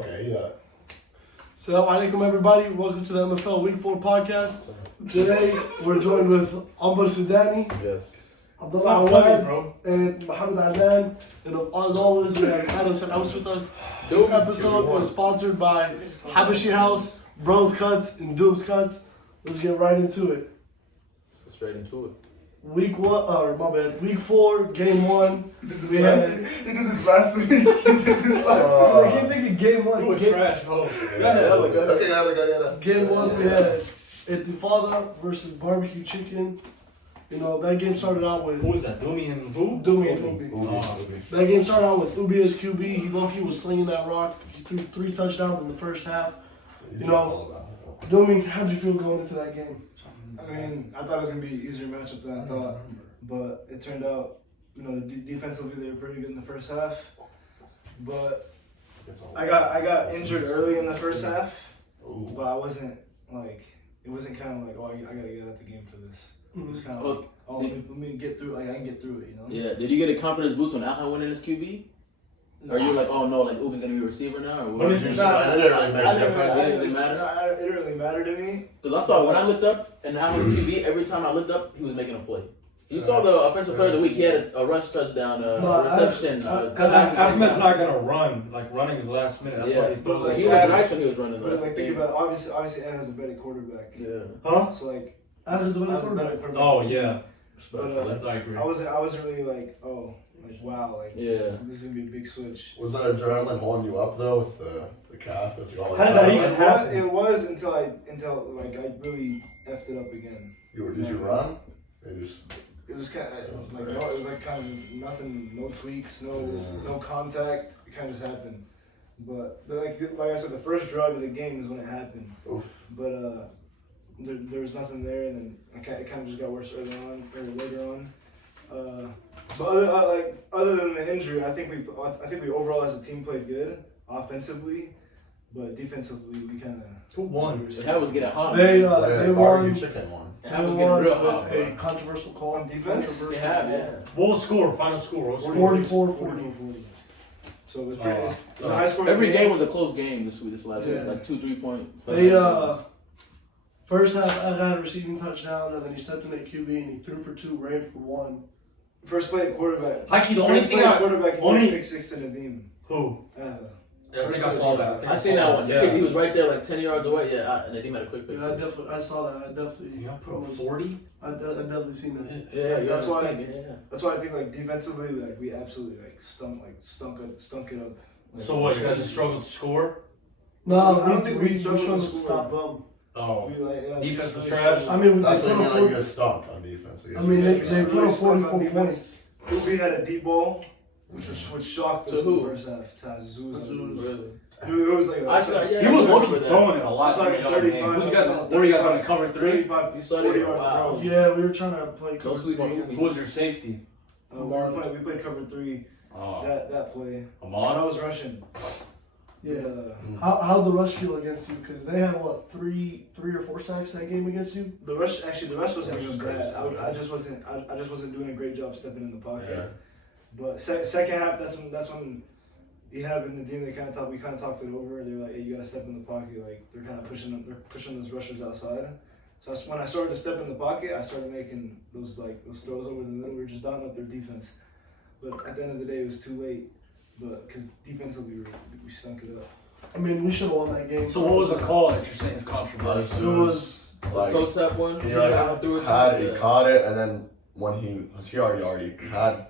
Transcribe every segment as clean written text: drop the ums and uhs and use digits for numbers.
Okay, yeah. Assalamu alaikum, everybody. Welcome to the MFL Week 4 podcast. Today, we're joined with Ambar Sudani, Yes. Abdullah Awad, and Muhammad Adnan. And as always, we have Adam House with us. This episode is sponsored by Habashi House, Bros Cuts, and Doom's Cuts. Let's get right into it. Let's go straight into it. Week 4, game 1. We had. You did this last week. I can't think of game 1. You were trash, bro. Game 1, we had Intifada versus Barbecue Chicken. You know, that game started out with. Who was that? Doomy and who? Doomy and Ubi. That game started out with Ubi as QB. He low-key was slinging that rock. He threw 3 touchdowns in the first half. You know, Doomy, how'd you feel going into that game? I mean, I thought it was gonna be an easier matchup than I thought, but it turned out, you know, defensively they were pretty good in the first half. But I got injured early in the first half, but I wasn't like, it wasn't kind of like, oh, I gotta get out the game for this. It was kind of like, oh, let me get through. Like I can get through it, you know. Yeah. Did you get a confidence boost when Alhan went in as QB? No. Or you like, oh no, like Ubi's gonna be a receiver now, or what? It didn't really make a difference. It didn't really matter? It didn't really matter to me. Because I saw when I looked up and Alhan was QB, every time I looked up, he was making a play. You saw the offensive player of the week. He had a rush touchdown, a reception. Because Ahmed's not gonna run. Like running is last minute. That's why he But, throws. like, He was nice when he was running. But like think about it, obviously Ed has a better quarterback. Yeah. Huh? So like Adam's a I was a winner. better quarterback. Oh yeah. But, I agree. I wasn't really like, oh, like wow, like this is gonna be a big switch. Was that adrenaline holding you up though with the calf? It's all How did that even It happen? was until I really effed it up again. Did you run? It was kind of like no, it was like kind of nothing, no tweaks, no contact. It kind of just happened. But like I said, the first drive of the game is when it happened. Oof. But there was nothing there, and then it kind of just got worse later on. But other than the injury, I think we overall as a team played good offensively, but defensively we kind of. Who won? That was getting hot. They Barbecue won. chicken one. That was They getting won real with hot, a bro. controversial call. On defense? They have, yeah. What was score? Final score? What was 44-40. So it was pretty. It was a high scoring Every game was a close game this last week. Yeah. Like 2-3 point. They first half I had a receiving touchdown, and then he stepped in at QB and he threw for 2, ran for 1. First play at quarterback. Hikey, the only First thing play at I quarterback, he only- only pick 6 to Nadeem. who? Yeah, I think I saw that. I seen that one. Yeah. He was right there, like 10 yards away. Yeah, and they had a quick pick. Yeah, I saw that. I definitely. Yeah, pro 40. I definitely seen that. Yeah, that's why. Yeah. That's why I think like defensively, like we absolutely stunk it up. Like, So what? You guys just struggled to score? No, I don't think we struggled struggled to to score. stop them. Oh. We, Defense was we- trash? I mean, That's they what put you up mean, like 40, you get stunk on defense. I mean, they put up really stunk on 44 defense. points. Ubi had a deep ball, which shocked us To in who? the first half. To Azuz. Really? It was like Yeah, He was I remember low-key that. throwing it a lot. It's like during the 35, game. Who's you guys? What are you guys running? Cover 3? 35, You saw 40 it? yards Wow. row. Yeah, we were trying to play. Don't sleep on against- Who was your safety? We played cover 3. Oh. That play. Amon? I was rushing. Yeah. How'd the rush feel against you? Because they had what 3 or 4 sacks that game against you. The rush wasn't even crazy. bad. I just wasn't doing a great job stepping in the pocket. Yeah. But second half, that's when you have in the team we kind of talked it over. They're like, hey, you gotta step in the pocket. Like they're kind of pushing those rushers outside. So that's when I started to step in the pocket. I started making those throws over the middle. We were just dotting up their defense. But at the end of the day, it was too late. But because defensively we stunk it up. I mean, we should have won that game. So what was the call that you're saying is controversial? It was Like, Toe tap one. he caught it, and then when he already had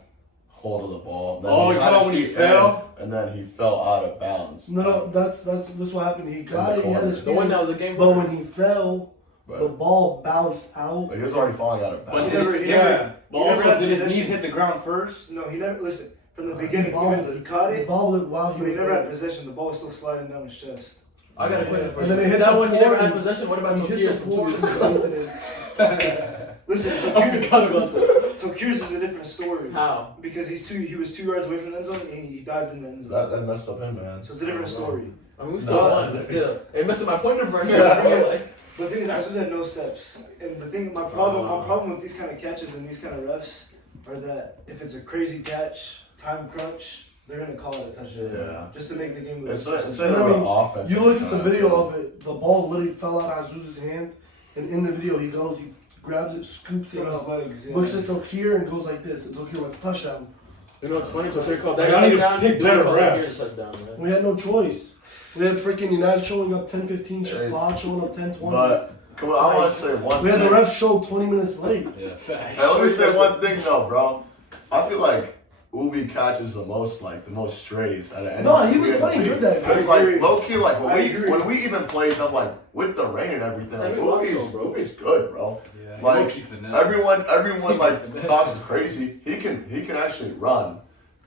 hold of the ball. Then Oh, he you had talking his when he feet fell? in, and then he fell out of bounds. no. That's what happened. He got it. He had his The one feet, that was a game but winner. when he fell, the But ball bounced out. like, he was already falling out of But bounds. he never- but he never also had did his possession. knees hit the ground first? No, he never. Listen, from the beginning, he caught The it, ball went while he but he was never had there. possession. The ball was still sliding down his chest. I got a question for And you. then he hit That the one, he never floor had and- possession. What about He hit Tokir the from floor 2 and years ago? opened it. Listen, I forgot about that. Tokir's is a different story. How? Because he was 2 yards away from the end zone and he dived in the end zone. That messed up him, man. So it's a different story. I mean, we still No. won, but still. It messed up my pointer for me. The thing is, I still had no steps. And the thing, my problem with these kind of catches and these kind of refs are that if it's a crazy catch, time crunch, they're gonna call it a touchdown. Yeah. Just to make the game. It's look instead of an offense. You look at the video of it, the ball literally fell out of Jesus' hands, and in the video he grabs it, scoops it from his up, legs. Yeah. looks at Tokir and goes like this, and Tokir went touchdown. You know what's funny? Tokir called that Like, I need to touchdown. pick Dude better called refs. Tokir a touchdown, man. We had no choice. We had freaking United showing up 10-15, Hey. Pod showing up 10-20. But come on, I want to say one We thing. had the ref show 20 minutes late. Yeah, facts. Hey, let me say one thing though, bro. I feel like Ubi catches the most strays out of any. No, he was in the playing league. good that game. It's I agree. like low key, like I agree. when we even played them, like with the rain and everything, like Yeah, we lost Ubi's though, bro. good, bro. Yeah, Like, low-key finesse. Everyone like Finesse. talks crazy. He can actually run.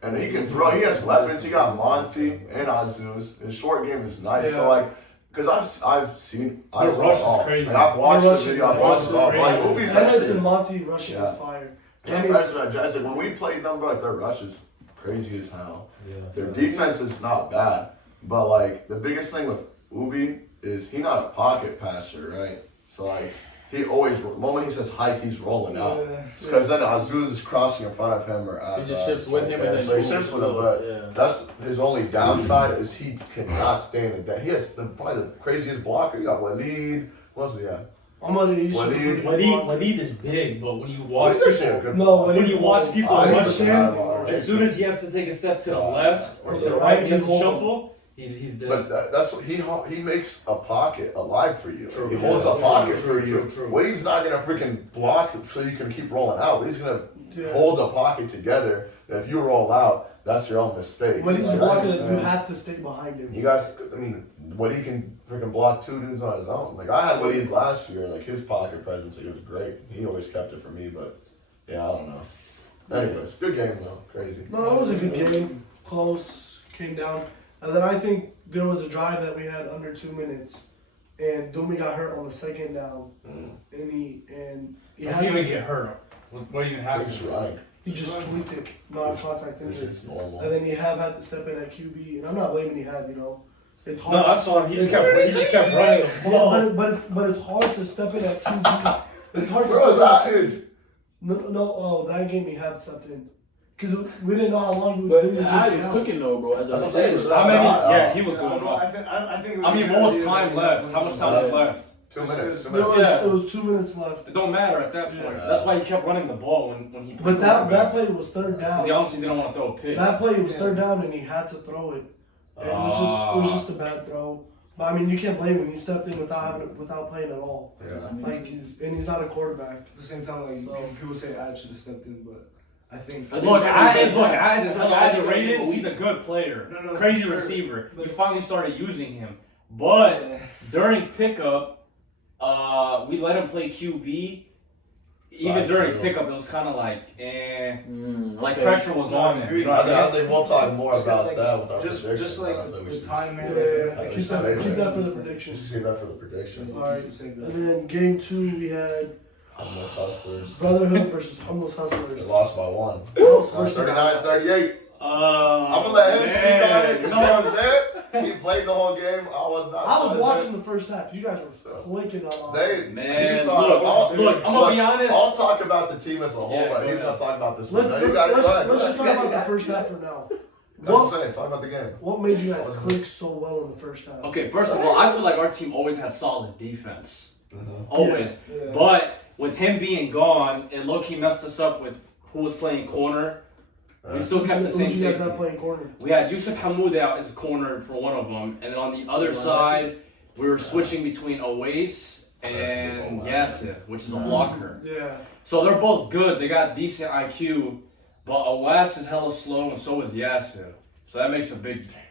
And he can throw. He has weapons. He got Monty and Azuz. His short game is nice. Yeah. So like, cause I've seen. I The saw rush is it all. crazy. Like, I've watched The the rush video. is I've watched it all. crazy. Like Ubi's Ennis actually. and Monty rushing Yeah. is fire. Yeah, that's when we played them, bro, like their rush is crazy as hell. Yeah. Their defense is not bad, but like the biggest thing with Ubi is he not a pocket passer, right? So like he always, the moment he says hike, he's rolling out. Yeah. Because then Azuz is crossing in front of him or He just shifts with him and then so he boom, shifts with him, slow, but yeah. that's his only downside is he cannot stay in the. He has probably the craziest blocker. You got Waleed. What's he got? I'm gonna eat Waleed- Walid is big, but when you watch He's actually a people, good No, blocker. when you watch people I rush even him, forgot about it. as soon as he has to take a step to the left or to the right, he has to shuffle. He's dead. But that's what he makes a pocket alive for you. True. He holds Yeah, a pocket true, for true, you. true. Wade's not gonna freaking block so you can keep rolling out. He's gonna Yeah. hold the pocket together. And if you roll out, that's your own mistake. When he's So I blocking it, you understand. have to stay behind him. You guys, I mean, Wade can freaking block two dudes on his own. Like I had Wade last year. Like his pocket presence, he was great. He always kept it for me, but yeah, I don't know. Anyways, good game though. Crazy. No, it was a good game. Close, came down. And then I think there was a drive that we had under 2 minutes. And Dumi got hurt on the second down. Mm. And he How had do you even get hurt? What even He's happened? running. he just tweaked it, non-contact Which injury. is normal. And then Ehab had to step in at QB. And I'm not blaming Ehab, you know. It's hard. No, I saw him. He just kept running the ball. But it's hard to step in at QB. It's hard to Bro, is step that in. it? No, that game Ehab stepped in. Because we didn't know how long he would But do his I was out. cooking though, bro. As a That's what I'm saying. receiver. How many? Yeah, Yeah, he was I going don't know, off. I think it was I mean, a what was good time idea. left? How much time was Yeah. left? 2 minutes. 2 There minutes. was, Yeah. it was 2 minutes left. It don't matter at that point. Yeah. That's why he kept running the ball when he. But that play was third Because he down. obviously didn't want to throw a pick. That play was Yeah. third down and he had to throw it. And it was just a bad throw. But I mean, you can't blame him. He stepped in without playing at all. Yeah. Like he's not a quarterback. At the same time, like So- people say Ad should have stepped in, but I think I is not I underrated. He's a good player. No, Crazy sure. receiver. But- You finally started using him. But during pickup, we let him play QB. Even Side during field. pickup, it was kind of like, like okay. pressure was on him. You know what I mean? think we'll talk more Just about like- that with our just predictions. like I think we the should- time man. Yeah, like, keep just that save it. for the We prediction. should save that for the prediction. Alright. And then game 2 we had Homeless Hustlers. Brotherhood versus Homeless They Hustlers. lost by 1. House versus 39-38. I'm gonna let him speak on it because I was there. He played the whole game. I was not. I was there. watching the first half. You guys were clicking on. They, Man, he saw look, I'm gonna be honest. I'll talk about the team as a whole, Yeah, but go he's ahead. gonna talk about this one. Let's No, you got it. Go ahead. just talk about the first half for now. That's what I'm saying. Talk about the game. What made you guys click so well in the first half? Okay, first of all, I feel like our team always had solid defense. Always. Yeah. But with him being gone, it low-key messed us up with who was playing corner. We still kept the Who same did you guys safety. have playing corner? We had Yusuf Hamoud out as corner for one of them, and then on the other side, we were switching between Awais and Yasser, which is a blocker. Yeah. So they're both good. They got decent IQ, but Awais is hella slow, and so is Yasser. So that makes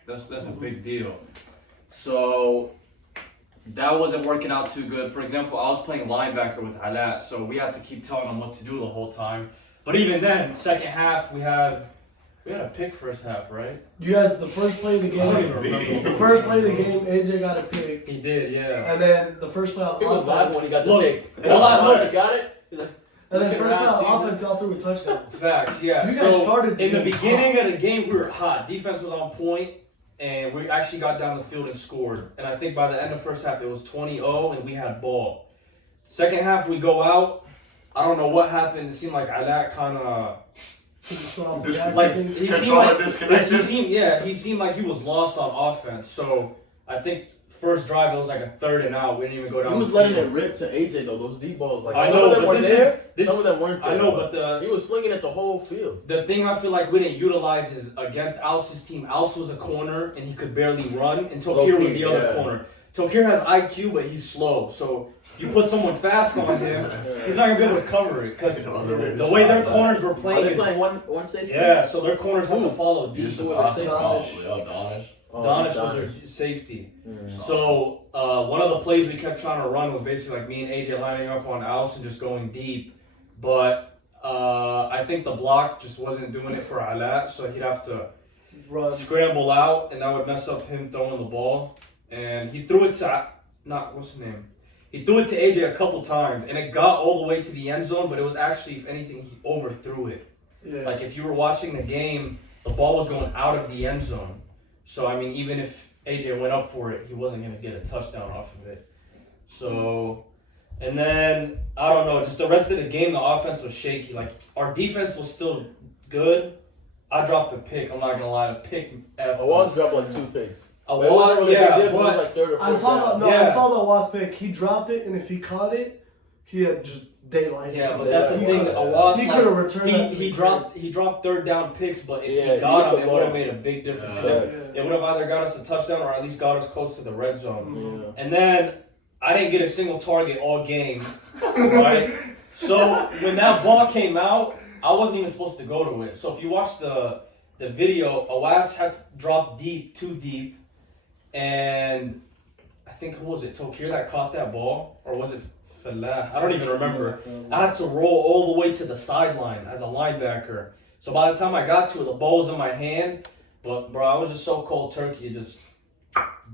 that's a big deal. So that wasn't working out too good. For example, I was playing linebacker with Alat, so we had to keep telling him what to do the whole time. But even then, second half, we had a pick first half, right? You guys, the first play of the I don't even game. remember. The first play of the game, AJ got a pick, He did, yeah. and then the first play on It was live offense. when he got the Look, pick. hold on, look. You got it? He's like, And then looking first play around, on season. offense, y'all threw a touchdown. Facts, yeah. You guys so started in the being beginning of the game, we were hot. Defense was on point, and we actually got down the field and scored. And I think by the end of first half, it was 20-0, and we had ball. Second half, we go out. I don't know what happened. It seemed like Alat kind of took his foot off the This gas. is I Like think. he seemed Controller like disconnected. he seemed like he was lost on offense. So I think first drive it was like a 3rd and out. We didn't even go down. He was the letting field. it rip to AJ though. Those deep balls, like I some know, of them but were this there, is some of them weren't there. I know, but he was slinging it the whole field. the thing I feel like we didn't utilize is against Alce's team. Alce was a corner and he could barely run, and Tokir was the other corner. Tokir has IQ, but he's slow. So if you put someone fast on him, he's not gonna be able to cover it because the way their corners were Are playing they is playing one safety? yeah. So their corners have to follow deep. Used to Who are they? probably. Oh, Donish. Oh, Donish was Donish. their safety. Mm. So one of the plays we kept trying to run was basically like me and AJ lining up on Alce and just going deep. But I think the block just wasn't doing it for Alat, so he'd have to Run. scramble out, and that would mess up him throwing the ball. And he threw it to what's his name? He threw it to AJ a couple times, and it got all the way to the end zone. But it was actually, if anything, he overthrew it. Yeah. Like if you were watching the game, the ball was going out of the end zone. So I mean, even if AJ went up for it, he wasn't gonna get a touchdown off of it. So, and then I don't know, just the rest of the game, the offense was shaky. Like our defense was still good. I dropped a pick. I'm not gonna lie, a pick. Awaz dropped like 2 picks. A But it wasn't really yeah, big deal. It was but like 3rd or 4th I saw down. that. No, Yeah. I saw that wasp pick. He dropped it, and if he caught it, he had just daylight. yeah, but that's the Yeah. thing. Awaz, He like, could have returned that. to he the dropped 3rd down picks, but if Yeah, he he got hit him, the it would have ball. made a big difference. 'Cause Yeah. it would have either got us a touchdown or at least got us close to the red zone. Yeah. And then I didn't get a single target all game, right? So when that ball came out, I wasn't even supposed to go to it. So if you watch the video, Awaz had to drop deep, too deep, and I think who was it? Tokir that caught that ball, or was it Falah? I don't even remember. I had to roll all the way to the sideline as a linebacker. So by the time I got to it, the ball was in my hand. But bro, I was just so cold turkey, it just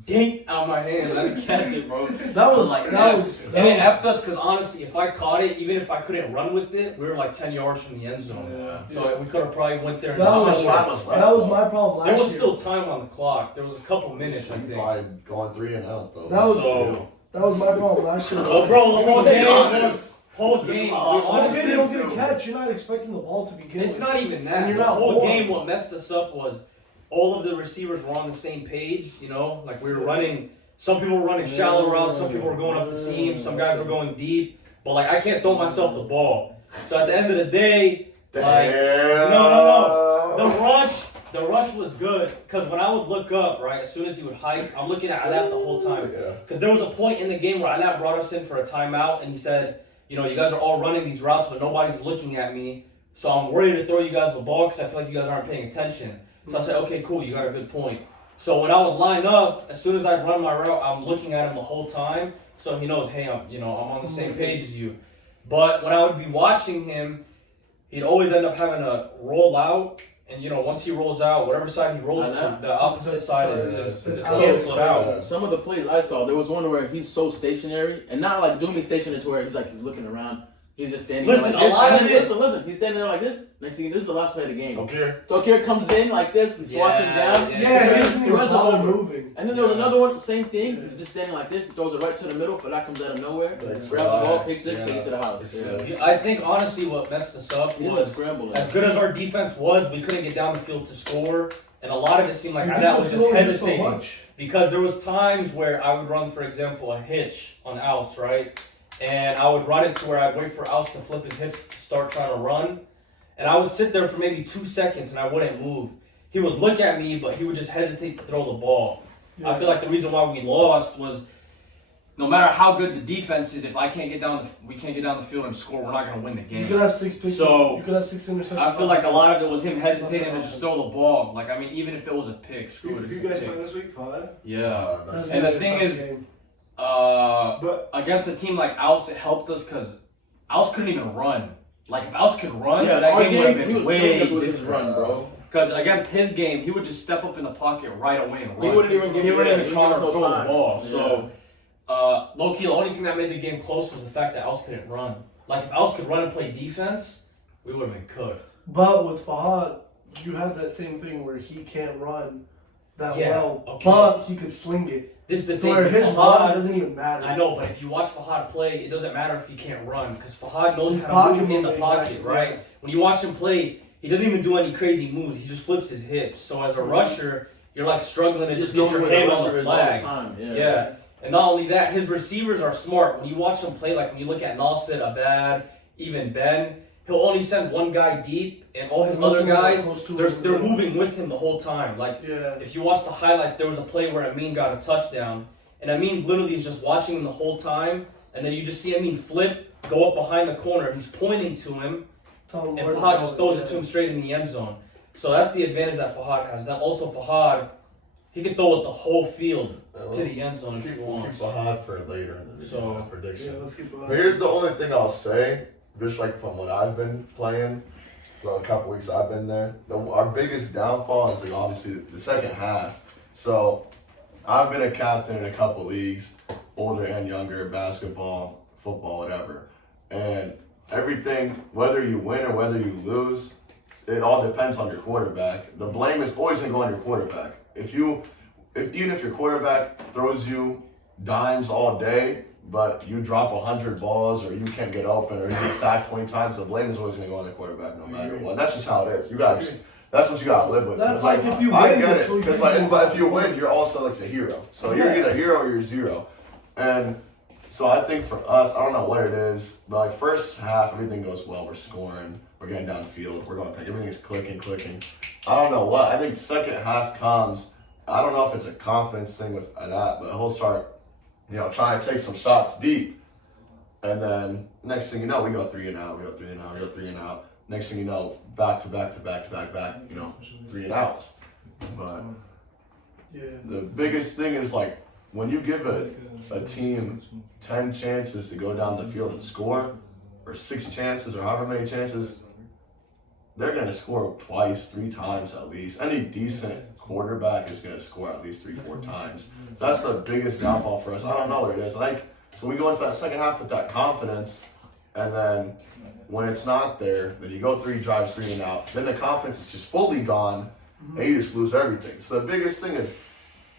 dink out my hand. I didn't catch it, bro. That was like, that yeah. was. And That it was effed us because honestly, if I caught it, even if I couldn't run with it, we were like 10 yards from the end zone. Yeah. So we could have probably went there and That just was- shot. that was my problem last There was year. still time on the clock. There was a couple minutes, I think. Probably going 3 and out though. That was- So, That was my problem last year. oh, bro, the whole game, Honest. whole game. we honestly Okay, they don't get a catch. You're not expecting the ball to begin. It's with. not even And that. you're The not whole bored. game, what messed us up was all of the receivers were on the same page. You know, like we were running. Some people were running shallow routes. Some people were going up the seam. Some guys were going deep. But like, I can't throw myself the ball. So at the end of the day, like, no. The rush was good because when I would look up, right, as soon as he would hike, I'm looking at Alat the whole time. Yeah. Because there was a point in the game where Alat brought us in for a timeout and he said, you know, you guys are all running these routes, but nobody's looking at me. So I'm worried to throw you guys the ball because I feel like you guys aren't paying attention. So I said, okay, cool, you got a good point. So when I would line up, as soon as I run my route, I'm looking at him the whole time. So he knows, hey, I'm on the same page as you. But when I would be watching him, he'd always end up having to roll out. And you know, once he rolls out, whatever side he rolls to, the opposite side is just canceled out. Some of the plays I saw, there was one where he's so stationary, and not like doing me stationary to where he's looking around. He's just standing Listen, there like this. a lot And of then, it- listen, he's standing there like this. Next thing, this is the last play of the game. Tokir. Tokir comes in like this, he swats him down. Yeah, he doesn't He even runs bother him over. moving. And then there was another one, same thing. He's just standing like this. He throws it right to the middle. But that comes out of nowhere. Grabs the ball, pick six, takes it to the house. Yeah. I think honestly, what messed us up He was was scrambling. as good as our defense was, we couldn't get down the field to score, and a lot of it seemed like Your that was defense just can only do so hesitating. much. Because there was times where I would run, for example, a hitch on Alce, right? And I would run it to where I'd wait for Alce to flip his hips to start trying to run. And I would sit there for maybe 2 seconds and I wouldn't move. He would look at me, but he would just hesitate to throw the ball. I feel like the reason why we lost was no matter how good the defense is, if we can't get down the field and score, we're not going to win the You game. could have 6 picks. So, you could have 6 interceptions. I feel like a lot of it was him hesitating to just throw the ball. Like, I mean, even if it was a pick, screw Who it. you It's a guys pick. playing this week? 5? Yeah. That's And gonna the be a thing tough is, game. But against a team like Alce, it helped us because Alce couldn't even run. Like, if Alce could run, Yeah, that our game would have game, he been was way killing us with his different. run, bro. Because against his game, he would just step up in the pocket right away and run. He wouldn't even give He wouldn't yeah, even try to give us throw no the time. ball. Yeah. So, low-key, the only thing that made the game close was the fact that Alce couldn't run. Like, if Alce could run and play defense, we would have been cooked. But with Fahad, you have that same thing where he can't run that Yeah, well, okay. but he could sling it. This is the So thing. where with his run Fahad, doesn't even matter. I know, but if you watch Fahad play, it doesn't matter if he can't run because Fahad knows His how to pocket move in the movement, pocket, exactly. right? When you watch him play, he doesn't even do any crazy moves. He just flips his hips. So as a rusher, you're like struggling to You just just get know your where the hand on rusher the is all the flag. time. Yeah. And not only that, his receivers are smart. When you watch them play, like when you look at Nasser, Abad, even Ben, he'll only send one guy deep, and all his other guys, they're moving with him the whole time. Like, if you watch the highlights, there was a play where Amin got a touchdown, and Amin literally is just watching him the whole time, and then you just see Amin flip, go up behind the corner, he's pointing to him, and Fahad just throws it to him straight in the end zone. So that's the advantage that Fahad has. Now also Fahad, he can throw it the whole field to the end zone if he wants. Keep Fahad for later in the So, prediction. Yeah, let's keep But here's the only thing I'll say, just like from what I've been playing, for a couple weeks I've been there. Our biggest downfall is like obviously the second half. So I've been a captain in a couple leagues, older and younger, basketball, football, whatever. And everything, whether you win or whether you lose, it all depends on your quarterback. The blame is always gonna go on your quarterback. Even if your quarterback throws you dimes all day, but you drop 100 balls or you can't get open or you get sacked 20 times, the blame is always going to go on the quarterback no matter what. And that's just how it is. That's what you got to live with. That's like if you I win, get it. Because but if you win, you're also like the hero. So you're either hero or you're zero. And so I think for us, I don't know what it is, but like first half, everything goes well. We're scoring. We're getting downfield. We're going. Everything's clicking. I don't know what. I think second half comes. I don't know if it's a confidence thing with that, but he'll start, trying to take some shots deep. And then next thing you know, we go 3 and out. Next thing you know, back to back, 3 and outs. But the biggest thing is like when you give a team 10 chances to go down the field and score, or 6 chances, or however many chances, they're going to score twice, 3 times at least. Any decent quarterback is going to score at least 3-4 times. So that's the biggest downfall for us. I don't know what it is. So we go into that second half with that confidence, and then when it's not there, then you go 3 drives, 3 and out. Then the confidence is just fully gone, and you just lose everything. So the biggest thing is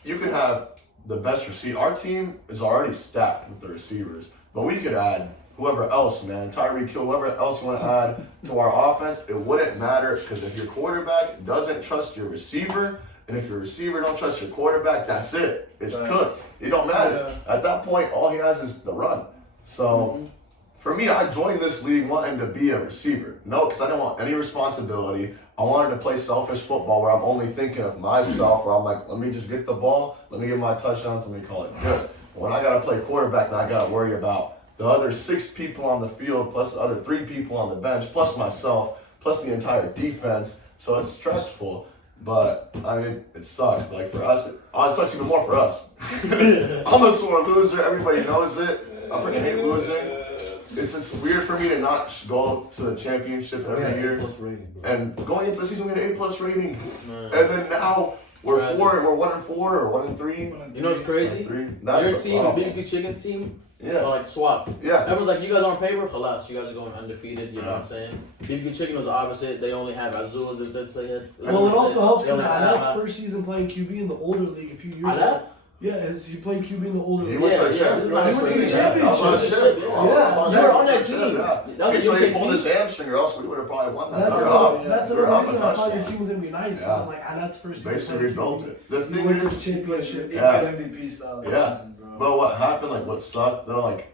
you can have the best receiver. Our team is already stacked with the receivers, but we could add whoever else, man, Tyreek Hill, whoever else you want to add to our offense. It wouldn't matter because if your quarterback doesn't trust your receiver, and if your receiver don't trust your quarterback, that's it. It's cooked. It don't matter. At that point, all he has is the run. So for me, I joined this league wanting to be a receiver. No, because I didn't want any responsibility. I wanted to play selfish football where I'm only thinking of myself, where I'm like, let me just get the ball, let me get my touchdowns, let me call it good. When I got to play quarterback, then I got to worry about the other 6 people on the field, plus the other 3 people on the bench, plus myself, plus the entire defense. So it's stressful. But, I mean, it sucks. But, like, for us, it sucks even more for us. I'm a sore loser. Everybody knows it. I freaking hate losing. It's weird for me to not go to the championship every year. And going into the season, we had an A+ rating. And then now we're 1-4 or 1-3. You know what's crazy? Your team, the BBQ Chickens team, like swap. Yeah. Everyone's like, you guys on paper, halas, you guys are going undefeated, you know what I'm saying? BBQ Chicken was the opposite. They only have Azul, as they say it. Well, it also helps They because only have Anat's first season playing QB in the older league a few years ago. Anat? Yeah, he played QB in the older He league. went to the He championship. went to the championship. Yeah, you were on that team. That was Until your he pulled his team. hamstring, or else we would have probably won that. That's We're another up a reason I thought your touchdown. team was going to be nice. Yeah. Yeah. Like Anat's first season. Basically playing rebuilt QB. it. The He thing went to is, the championship. Yeah. MVP style. Yeah. Season, bro. but what happened, like what sucked though, like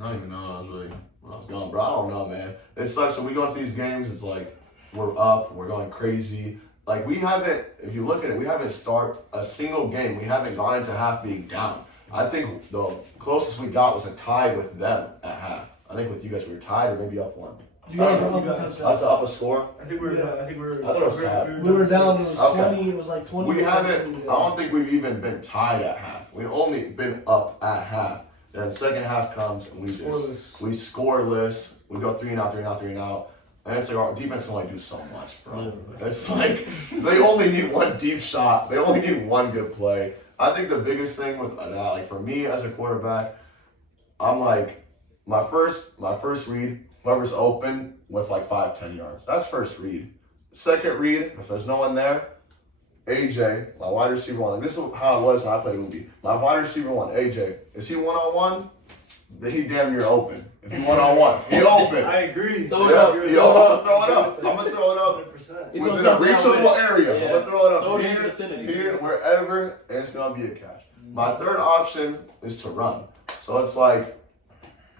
I don't even know where I was going, bro. I don't know, man. It sucks. So we go into these games, it's like we're up, we're going crazy. Like we haven't, if you look at it, we haven't started a single game. We haven't gone into half being down. I think the closest we got was a tie with them at half. I think with you guys we were tied or maybe up 1. You guys were You up a guys. touchdown. Up a score. I think we're. Yeah. I thought it was tied. We were down. It was Okay. 20. It was like 20. We haven't. I don't think we've even been tied at half. We've only been up at half. Then second half comes and we scoreless. We go 3 and out. And it's like our defense can only do so much, bro. It's like they only need one deep shot. They only need one good play. I think the biggest thing with that, like for me as a quarterback, I'm like my first read, whoever's open with like 5-10 yards. That's first read. Second read, if there's no one there, AJ, my wide receiver 1. Like this is how it was when I played Ubi. My wide receiver 1, AJ, is he 1-on-1? he damn near open. If he one-on-one, he open. I agree. Throw it up. Yeah, Throw yo, it up. I'm gonna throw it up. I'm gonna throw it up 100%. He's gonna within a come down reachable with it. area. Yeah. I'm gonna throw it up Throw it in here, the vicinity. here, wherever, and it's gonna be a catch. My third option is to run. So it's like,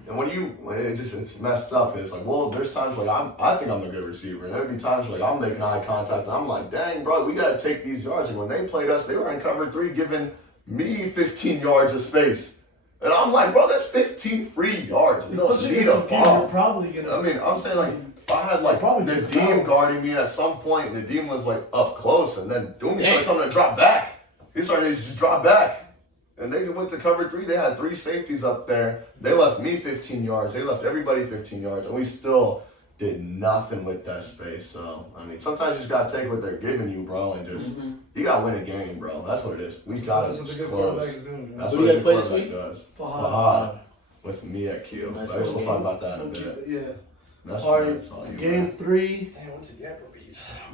and when it's messed up. It's like, well, there's times like I think I'm a good receiver, and there'd be times like I'm making eye contact, and I'm like, dang, bro, we gotta take these yards. And when they played us, they were in cover 3, giving me 15 yards of space. And I'm like, bro, that's 15 free yards. We don't Especially need against a a team you're bomb. probably gonna. I mean, I'm saying like, if I had like Probably Nadeem not. guarding me at some point, Nadeem was like up close, and then Doomy Dang. started telling me to drop back. He started to just drop back. And they went to cover 3. They had 3 safeties up there. They left me 15 yards. They left everybody 15 yards. And we still did nothing with that space. So, I mean, sometimes you just got to take what they're giving you, bro, and just, you got to win a game, bro. That's what it is. We got That's to what the just good quarterback close. is doing. Man. That's Who what you a guys good play this quarterback week? does. Fahad. Fahad. With me at Q. Nice I guess we'll little talk about that in a bit. Yeah. That's All right. right. That's all you, Game man. 3. Damn, what's it? Yeah, bro.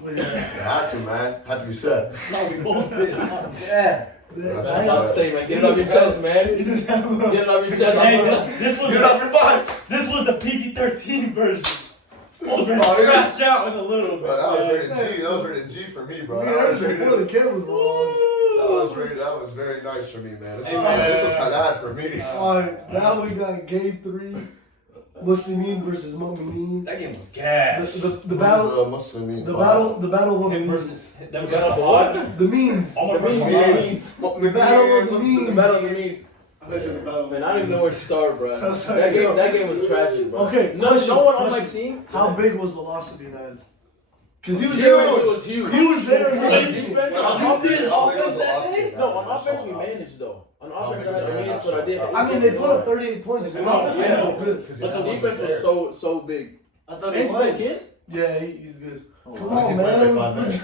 With, You had to, man. Had to be said. No, we both did. Yeah. Man, I was about to say, man, get it off your chest, man. Get it off your chest. Hey, this was Get off your mind. this was the PG-13 version. I was ready to Oh, yeah. crash out in a little bit. Bro, that was man. rated G. That was rated G for me, bro. we That heard was it rated. before the cameras were on. That was very nice for me, man. This Hey, was man. halal for me. Alright, now we got game 3. Muslimin versus Mu'mineen. That game was gas. The battle. Muslim. The battle of the Him means. versus them hard. The means. Almost The versus means. hard. The battle of the The means. battle of the means. I thought you said the battle. Man, I don't even know where to start, bro. I was like, That game was tragic, bro. Okay, no question, one on my question. team. How big was the loss of United? Because he was Huge. there. It was huge. He was there. On Really? defense, Well, on you offense, see offense that day? no, on offense we managed though. On offense, I managed what I did. I mean, they put up 38 points. Their offense was Yeah. no good. But the defense was so big. I thought Ants was. back in? Yeah, he's good. Oh, Come wow. on, man.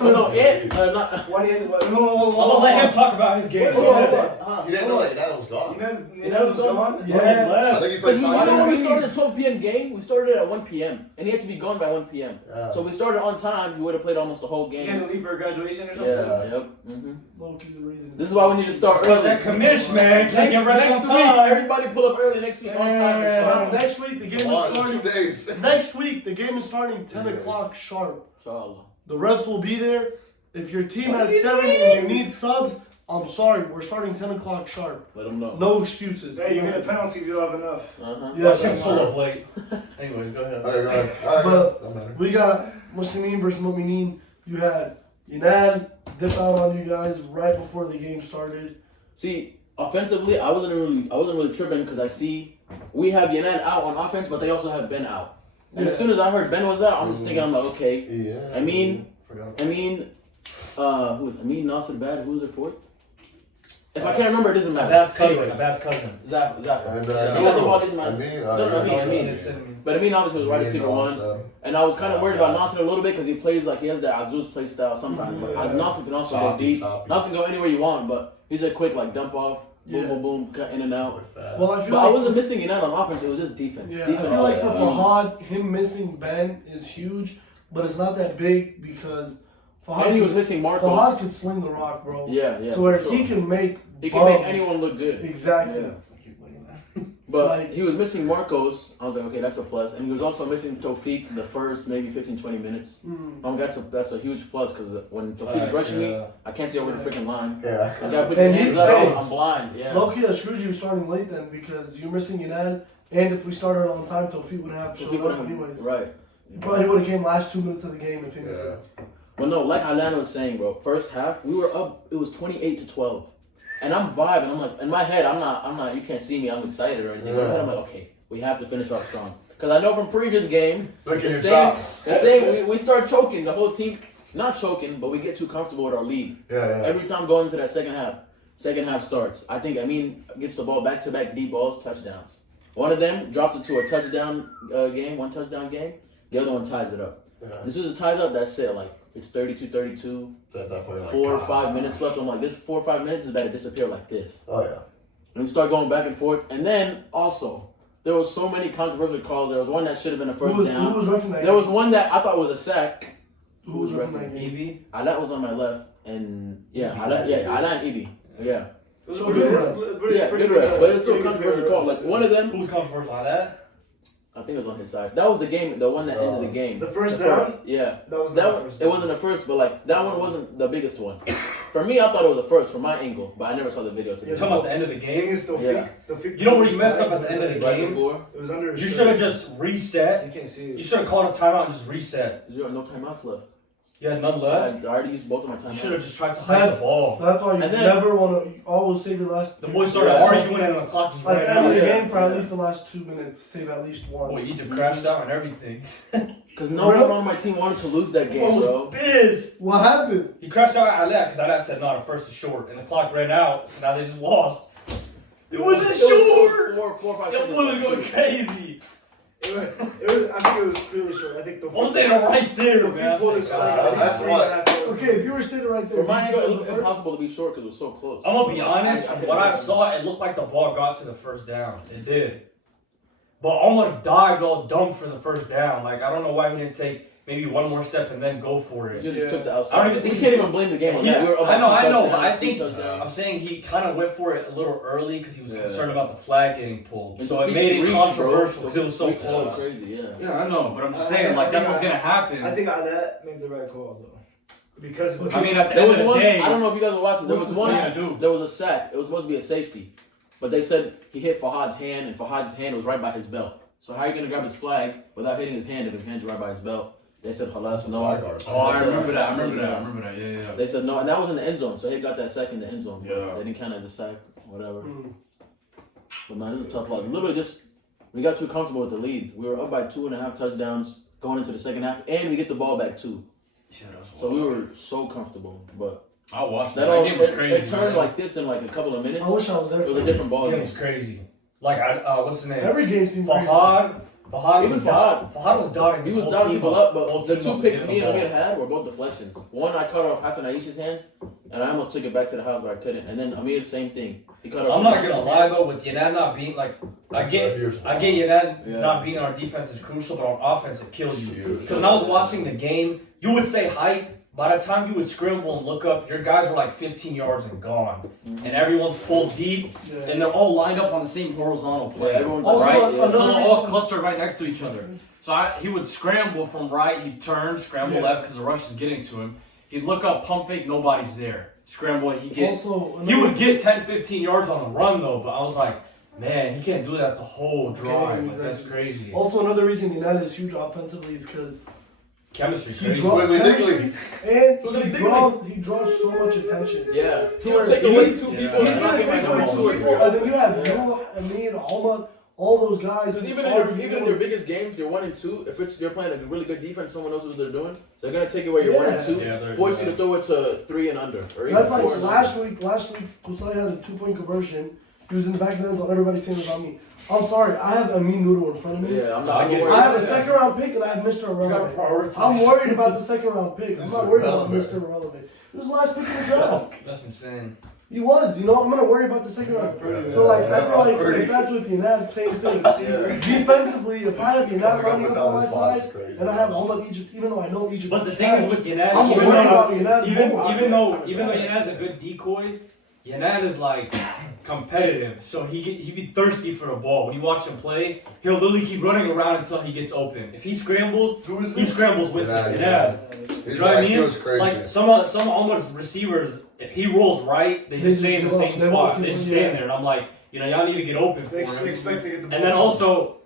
No, Ant, not. Why do you? No, I'm gonna let him talk about his game. What was it? Huh? He didn't know that that was gone. You know, was gone. Yeah. I think he But played you 5 know when we minutes. started a 12 p.m. game, we started at 1 p.m. and he had to be gone by 1 p.m. Yeah. So if we started on time, he would have played almost the whole You had game. to leave for graduation or something. Yeah, yep. hmm Low-key the reason. This is why we need to start Cause early. that commish, man. Can't get rest Next on week, time. everybody pull up early next week on time. Yeah. Inshallah. Next week, the game is Come on, starting. 2 days. Next week, the game is starting 10 o'clock sharp. Inshallah. The refs will be there. If your team has 7 and you need subs, I'm sorry. We're starting 10 o'clock sharp. Let them know. No excuses. Hey, you get a penalty if you don't have enough. Uh-huh. Yeah, Watch him that's pull right. up late. Anyway, go ahead. Alright, go ahead. Alright, But- don't matter. We got Muslimin versus Mu'mineen. You had Yanad dip out on you guys right before the game started. See, offensively, I wasn't really tripping because I see we have Yanan out on offense, but they also have Ben out. And as Yeah. soon as I heard Ben was out, I'm just thinking, I'm like, okay. Yeah. I mean, Forgot. who is Amin Nasser bad? Who's it for? If I can't remember, it doesn't matter. That's cousin. Anyways, That's cousin. Zach. And He got the ball, doesn't matter. No, Amin. But Amin obviously was wide receiver one. And I was kind of worried about Nasser a little bit because he plays like he has that Azuz play style sometimes. But Yeah. Nasser can also go Choppy, deep. choppy. Nasser can go anywhere you want, but he's a quick like dump off, boom, Yeah. boom, boom, cut in and out. Well, I feel But like I wasn't missing United on offense. It was just defense. Yeah, defense I feel like for was Fahad, him missing Ben is huge, but it's not that big because Fahad, And he was could, missing Fahad Marcos. could sling the rock, bro. Yeah, yeah. So where for he sure. can make He can make bums. anyone look good. Exactly. Yeah. But Like- he was missing Marcos. I was like, okay, that's a plus. And he was also missing Tofik the first maybe 15, 20 minutes. That's a huge plus because when Tofik's rushing me, I can't see over the freaking line. Yeah. You gotta put your And hands he up. plays. I'm blind. Yeah. Low-key, I screwed you starting late then because you're missing Yanad, and if we started on time, Tawfiq would have Tofik showed would up have anyways. right. He probably would have came last 2 minutes of the game if anything. Yeah. Well, no, like Alana was saying, bro. First half, we were up. It was 28-12, and I'm vibing. I'm like, in my head, I'm not. You can't see me. I'm excited or anything. In my head, I'm like, okay, we have to finish off strong. Because I know from previous games, Look at the your same, chops. the same. We start choking. The whole team, not choking, but we get too comfortable with our lead. Yeah, yeah. Every time going into that second half starts. I think Amin gets the ball back-to-back deep balls, touchdowns. One of them drops it to a touchdown game, one touchdown game. The other one ties it up. Yeah. As soon as it ties up, that's it. Like, it's 32-32, At that point, like, 4 or God. 5 minutes left. I'm like, this 4 or 5 minutes is about to disappear like this. Oh, yeah. And we start going back and forth. And then, also, there was so many controversial calls. There was one that should have been a first Who down. was roughing that There was game? one that I thought was a sack. Who was roughing that game? Maybe. Alat was on my left. And, yeah, Alat and Ibi. Yeah. was So pretty good good. refs. Yeah, good ref, but it's still a controversial call. Like one of them, Who's controversial like that? I think it was on his side. That was the game, the one that ended the game. The first down? Yeah. That was not the first It wasn't the first, but like that one wasn't the biggest one. For me, I thought it was the first from my angle, but I never saw the video. You're talking about the end of the The game? thing is, Yeah. the You know where he messed up at the end of the Right game? before, It was under his You shirt. should have just reset. You can't see You it. should have called a timeout and just reset. there were no timeouts left. You had none left. I already used both of my You should have timeouts. just tried to hide That's- the ball. That's why you And then- never want to always save your last. The boys started Yeah. arguing and the clock just Like ran end of out. the Yeah. game for at least the last 2 minutes. Save at least one. Boy, Egypt crashed out and everything. Because no one on my team wanted to lose that game, bro. pissed. What happened? He crashed out at Alea because Alea said, no, the first is short. And the clock ran out, so now they just lost. It wasn't short! Four or five That seconds boy was left, going too. crazy. I think it was clearly short. I think the I was standing right there, the man. feet pulled his That's what- Okay, if you were standing right there. From my you angle, it was looked first? impossible to be short because it was so close. I'm gonna be honest, I when I saw it, it looked like the ball got to the first down. It did. But I would have dived all dumb for the first down. Like, I don't know why he didn't take maybe one more step and then go for He it. just Yeah. took the outside. I don't even think we he- can't even blame the game on that. We were up by I know, two but touchdowns, I three think touchdowns. I'm saying he kind of went for it a little early because he was Yeah. concerned about the flag getting pulled. And So the it feet made it reach, controversial bro. because it was so The feet is close. crazy, yeah. Yeah, I know, but I'm just saying, like, that's what's gonna happen. I think that made the right call though, because I mean, at the There end was of the one. day, I don't know if you guys were watching. There What's was the one. saying, dude? There was a sack. It was supposed to be a safety, but they said he hit Fahad's hand, and Fahad's hand was right by his belt. So how are you gonna grab his flag without hitting his hand if his hand's right by his belt? They said halas no. Flag guard. Oh, I They said, remember that. I remember yeah. that. I remember that. Yeah, yeah. They said no, and that was in the end zone. So he got that sack in the end zone. Yeah. They didn't count it as a sack, whatever. Mm. But man, it was a tough loss. Literally, just we got too comfortable with the lead. We were up by 2.5 touchdowns going into the second half, and we get the ball back too. Yeah, that's So we wild. were so comfortable. But I watched that. that That all game was it crazy. turned man. like this in like a couple of minutes. I wish I was there. It was For a it. different ball game game. was crazy. Like, what's his name? Every game seemed crazy. Fahad Even was Fahad was dotting. He his was whole downing team people up, but Whole the team two up picks to me get and the Amir ball. had were both deflections. One I cut off Hassan Aisha's hands, and I almost took it back to the house, but I couldn't. And then Amir, same thing. He cut off. I'm not gonna lie though, with Yanad not being like, I get Yanad Yeah. not being our defense is crucial, but on offense it kills you. Huge. Because when I was watching the game, you would say hype. By the time you would scramble and look up, your guys were like 15 yards and gone, and everyone's pulled deep, Yeah. and they're all lined up on the same horizontal Yeah, plane. everyone's Also, like, right. another Yeah. So they're all reason- clustered right next to each other. So he would scramble from right, he'd turn, scramble Yeah. left because the rush is getting to him. He'd look up, pump fake, nobody's there. Scramble, he Also, he would get 10, 15 yards on the run though, but I was like, man, he can't do that the whole drive. Like, that's crazy. Also, another reason United is huge offensively is because Chemistry he crazy. draws Wiggly chemistry and he draws so much attention. Yeah. He Where would take away he's- two Yeah. people. He's and gonna knock him take back away on the two ball. people, and then you have Noah, Amin, Alma, all those guys. Because even in your biggest games, you're 1 and 2. If you're playing a really good defense, someone knows what they're doing. They're gonna take away your 1 and Yeah. 2, Yeah, they're- force you to throw it to 3 and under, or even That's 4 like and last under. week. Last week, Kusai had a 2-point conversion. He was in the back of the end zone. Everybody's saying about me. I'm sorry. I have Amin Noodle in front of me. Yeah, I'm I not. get it. worried I have a about that. second round pick and I have Mr. You gotta Irrelevant. prioritize. I'm worried about the second round pick. I'm not worried about Irrelevant. Mr. Irrelevant. He was the last pick in the draft. That's insane. He was, I'm gonna worry about the second round. So like, I feel like if that's with Yanad, same thing. Yeah. Defensively, if I have Yanad running up on my This spot is side, crazy. and I have all of Egypt, even though I know Egypt. But the can thing catch, is with Yanad, I'm worried about Yanad. even though Yanad's a good decoy, Yanad is like competitive, so he be thirsty for the ball. When you watch him play, he'll literally keep running around until he gets open. If he scrambles, Who is he this? scrambles with Yanad, Yanad. His You know what I IQ mean? is crazy. Like some Almost receivers, if he rolls right, they They just stay in the just same they won't spot. They keep just him, stay yeah. in there, and I'm like, y'all need to get open for They him. expect to get the ball. And then also,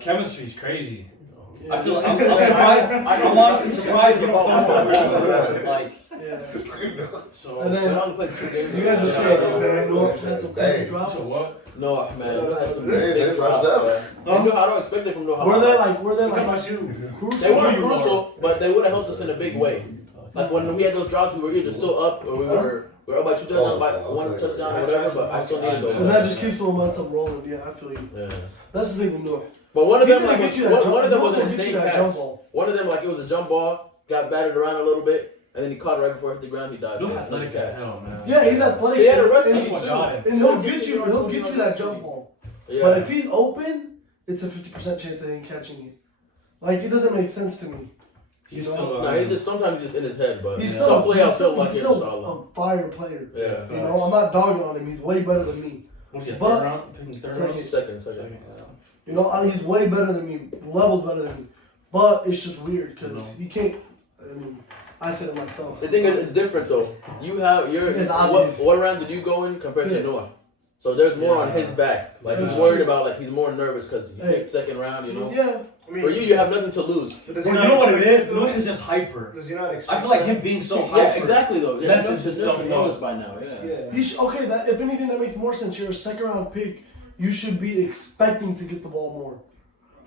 chemistry's crazy. Yeah. I feel like I'm surprised. I'm honestly surprised you don't throw the ball. Like, Yeah. so. And They then only played 2 games. you guys just said Noah had some crazy Dang. drops. So what? No, man, you had some They big rushed drops, them. man. And I don't expect it from Noah. Were they We're talking like about you. crucial? They weren't crucial, but they would have helped us in a big way. Like when we had those drops, we were either still up or we were up by 2 touchdowns, by 1 touchdown, or whatever. But I still needed those. And that just keeps the momentum rolling. Yeah, I feel you. Yeah. That's the thing with Noah. But one of He's them, gonna like, get you that one of them jump- was an he's gonna get insane you that catch. jump ball. One of them, like, it was a jump ball, got battered around a little bit, and then he caught it right before it hit the ground. He died. Look It was a like catch. hell, man. Yeah, he's athletic. He had a rush and, TD too. and he'll get you. He'll get you that jump ball. But Yeah. if he's open, it's a 50% chance of him catching you. Like, it doesn't make sense to me. He's You know? still. No, he's just sometimes just in his head, but He's yeah. still, Don't play out he's feel still, like he's him, still Salah. a fire player. Yeah. You know, I'm not dogging on him. He's way better than me. What's he, a But- third round? Picking third round? Second. Second. You know, he's way better than me. Levels better than me. But it's just weird because No. you can't. I mean, I said it myself. The thing is, it's different though. You have your It's what, obvious. what round did you go in compared to Fifth. Noah? So there's more on Yeah. his back. Like he's That's worried true. about, like he's more nervous because he Hey. picked second round. You know, Yeah. I mean, for you have nothing to lose. but does Well, he you not know what it expect is? that, Luke though? is just hyper. Does he not expect I feel like that? him being so hyper. Yeah, exactly though. Yeah, messes that's himself he up. knows by now. Yeah. Yeah. He okay. That if anything, that makes more sense. You're a second round pick. You should be expecting to get the ball more.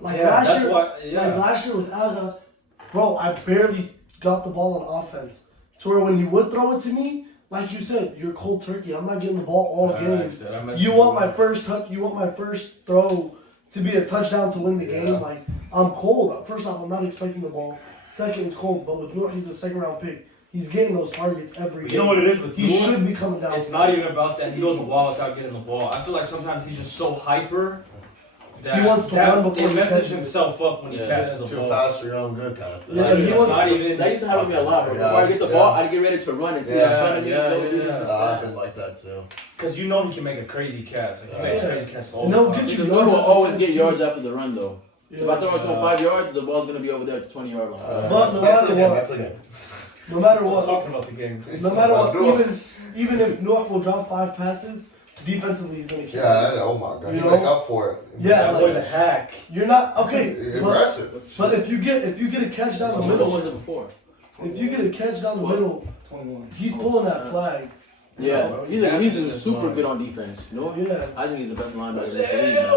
Like Yeah, last that's year, why. Yeah. like last year with Aga, bro, I barely got the ball on offense. To where when he would throw it to me, like you said, you're cold turkey. I'm not getting the ball all game. You want my first touch. You want my first throw to be a touchdown to win the game. Yeah. Like I'm cold. First off, I'm not expecting the ball. Second, it's cold. But with Noor, he's a second round pick. He's getting those targets every But game. you know what it is with He Noor? should be coming down. It's not even about that. He goes a while without getting the ball. I feel like sometimes he's just so hyper that He wants to run before he he messes catches it. himself up when he Yeah. catches the Too ball. fast or your own good kind of thing. Yeah, Like, he it's wants not to- even. That used to happen to me a lot, bro. Before I get the Yeah. ball, I get ready to run and see Yeah, in front of me. yeah, Go do yeah. this and I've that. been like that too. Because you know he can make a crazy catch. Like, he makes Yeah. crazy catches all And the they'll time. get you Because Noah will yards always after get the yards after the run though. Yeah. If I throw it to him 5 yards, the ball's gonna be over there at the 20-yard line. But no Back to matter the game, what- back to the game. No matter I'm what, talking about the game. no matter what, Noah. even if Noah will drop 5 passes, defensively he's gonna kill. Yeah, oh my god, You you know? make up for it. Yeah, That like- boy's a hack. You're not okay. But, Aggressive. but if you get a catch down the What middle, was it before? if you get a catch down the 12. middle, 21. he's pulling that flag. Yeah, bro, he's that's he's just super smart. good on defense. You know? Yeah. I think he's the best linebacker in this league, man.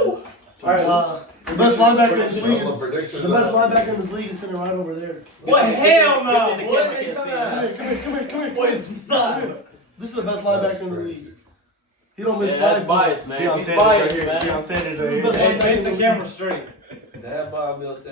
All right. The best linebacker in this Predictions. league What is predictions the best are- linebacker in this league is sitting right over there. What? Hell no! Give me the What? camera, I can't see it. Come here. Boy, it's not. This is the best linebacker in the league. He don't miss Yeah, that's flags. biased, man. Deion He's Sanders biased, right here. man. Deion Sanders Who's right best here. Hey, face the camera straight. That Bob built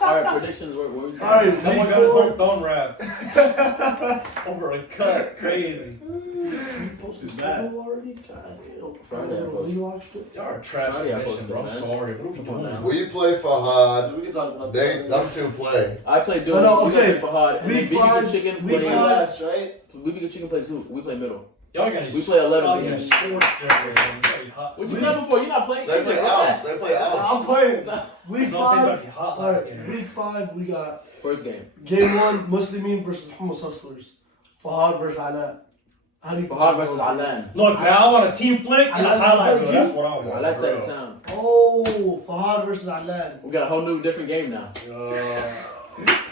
All right, predictions. What were we saying? All right, That one week got his whole 4. thumb wrapped. Over a cut. Crazy. You posted that already? God damn. Friday I posted. Y'all are trash Friday I commission, bro. I'm posted, sorry. What are we Come on doing? now. We play Fahad. We can talk about They that. them two play. I play Doom. Oh, no, We okay. play Fahad. And then Week BB five- Good Chicken week plays. five- Last, right? BB Good Chicken plays who? We play middle. Y'all are gonna We play 11 Y'all getting games. scorched there, man. It's gonna be hot. What you playing before? You're not playing. They you play grass. Alps. They play I'm Alps. playing. Nah. Week No, I'm saying it's 5. gonna be hot All last right, game. week 5, we got First game. game 1, Muslimin versus Hummus Hustlers. Fahad versus Anat. How do you Fahad versus Alan. Look, now I want a team flick and a I highlight like reel. That's you. what I want. Alan's for out of real. town. Oh, Fahad versus Alan. We got a whole new different game now.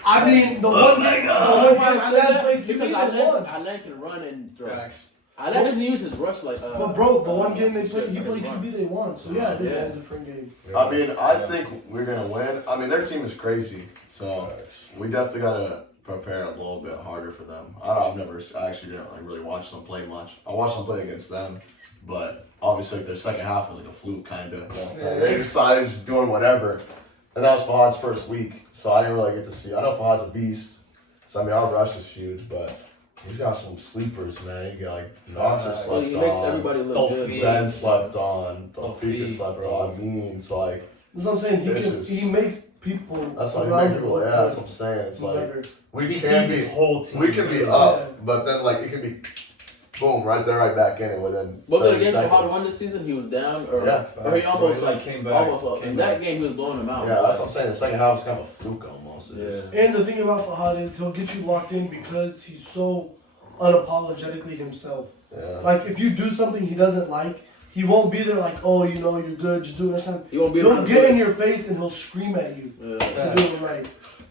I mean, the one game, the You one know why game I say Alan that? played, you Because neither won. Alan can run and throw. Facts. Alan doesn't use his rush like. But bro, the one game they played, shit, he like played his run. QB, they won. So yeah, it is Yeah. a different game. I mean, I think we're gonna win. I mean, their team is crazy, so we definitely gotta prepare a little bit harder for them. I actually didn't like, really watch them play much. I watched them play against them, but obviously like, their second half was like a fluke kind of. They decided just doing whatever, and that was Fahad's first week, so I didn't really get to see. I know Fahad's a beast, so I mean our rush is huge, but he's got some sleepers, man. He got like Nasser Well, slept he makes on, everybody look Don't good. feed. bro. Ben slept on, Tofika Tawfiq, slept bro. on. I mean, it's like. That's what I'm saying. Vicious. He makes people. That's like around make people, him yeah, that's what I'm saying. It's like better. we He can feeds his be whole team. we can be bro. up, but then like it can be boom right there, right back in it within What was the 30 game seconds. Fahad won this season? He was down, or Yeah. or he almost Bro, he like came back. almost. Came In back. that game, he was blowing them out. Yeah, that's what I'm saying. The second half was kind of a fluke almost. It is. Yeah. And the thing about Fahad is he'll get you locked in because he's so unapologetically himself. Yeah. Like if you do something he doesn't like, he won't be there like, oh, you know, you're good, just do it next time. He won't be He'll around. get in your face and he'll scream at you Yeah. for doing it right.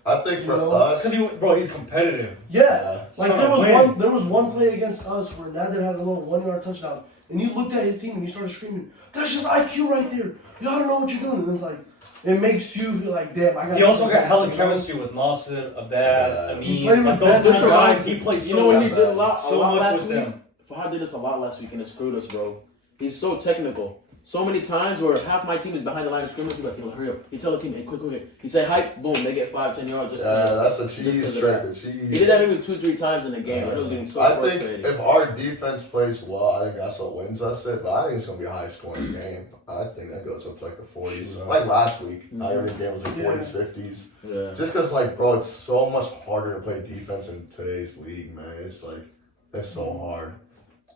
I think for You know, us, Cause he, bro, he's competitive. Yeah. yeah, Like Son, there was one play against us where Nader had a little 1-yard touchdown, and he looked at his team and he started screaming, "That's just IQ right there. Y'all don't know what you're doing." And it's like, it makes you feel like, damn, I got. He also got hella chemistry with Nasser, Abad, Yeah. He played Amin. Like with those Ben. good guys, he played You so know what he bad. did a lot so much last with week? them. Fahad did this a lot last week and it screwed us, bro. He's so technical. so many times where half my team is behind the line of scrimmage. You're like, yo, hurry up. You tell the team, hey, quick. He said, hype, boom, they get 5-10 yards. Just Yeah, that's a just cheese 'cause of trick. that. The cheese. He did that maybe 2-3 times in the game. And it was getting so I think frustrating. if our defense plays well, I think that's what wins us it. But I think it's gonna be a high scoring game. I think that goes up to like the 40s, like last week. I think the game was like 40s, 50s. Yeah. Just because, like, bro, it's so much harder to play defense in today's league, man. It's like it's so hard.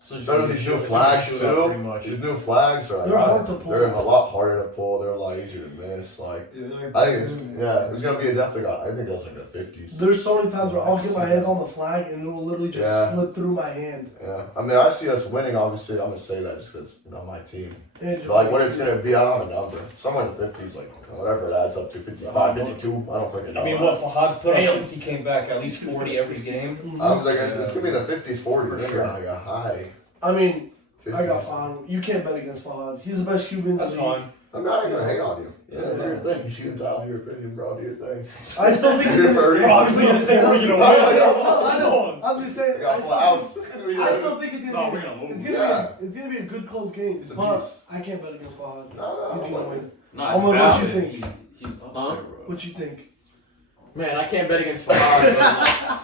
So it's There are gonna be these shoot- new it's gonna be flags shootout pretty too. much. These new flags are They're hard to pull. They're a lot harder to pull. They're a lot easier to miss. Like I think it's gonna be a definitely. I think that's like the 50s. There's so many times where I'll get my hands on the flag and it will literally just Yeah. slip through my hand. Yeah, I mean, I see us winning. Obviously, I'm gonna say that just because my team. And But like what it's gonna be, I don't have a number. Somewhere in the 50s, like whatever it adds up to, 55, 52. I don't freaking know. I mean, what Fahad's put up since he came back, at least 40 every game. I'm like, it's gonna be the 50s, 40s. For sure. Like a high. I mean, 50s. I got Fahad. You can't bet against Fahad. He's the best QB in the That's league. fine. I'm not gonna hang on you. Yeah. Do your thing. You shoot out your opinion, bro. Do your thing. I still think it's You're gonna Purdy. You're obviously gonna say we're gonna win. I know. I'm just saying. I got full house. I still think it's No, gonna we're be. gonna lose. It's gonna be a good close game. He's a But beast. I can't bet against Fahad. No, He's gonna win. No, Omar, it's what valid. you think? He's Huh? upset, bro. What you think? Man, I can't bet against Fahad.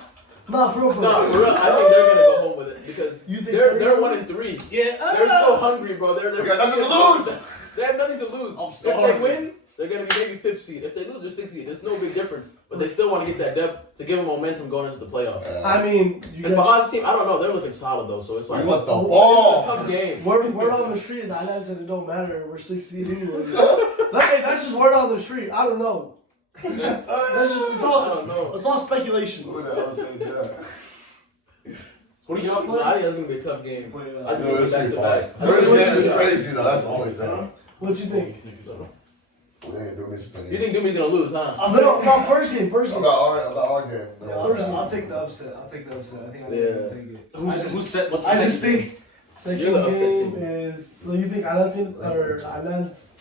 Nah, for real. No, for real, I think they're gonna go home with it because You think they're they're 1-3. Yeah. They're so hungry, bro. They're We got nothing to lose. They have nothing to lose. I'm If starving. they win, they're gonna be maybe 5th seed. If they lose, they're 6th seed. There's no big difference. But they still want to get that depth to give them momentum going into the playoffs. I mean, you And guys. Fahad's team, I don't know. They're looking solid though, so it's like We want the it's a ball. tough game. Word on the street is I said it don't matter. We're 16 anyway. That's just word on the street. I don't know. That's just I don't know. it's all speculations. Who the hell said that? What do you got No, I think that's gonna be a tough game. I No, think it'll be it's back gonna to be back. fine. First game is crazy though. That's the only thing. What you think? We ain't doing this opinion. You think Doomy's gonna lose, huh? No, first game. About our game? I'll take the upset. I think I Yeah. take it. Who's set? What's the I just second? think Second You're the upset game team. is so you think Island's or Island's?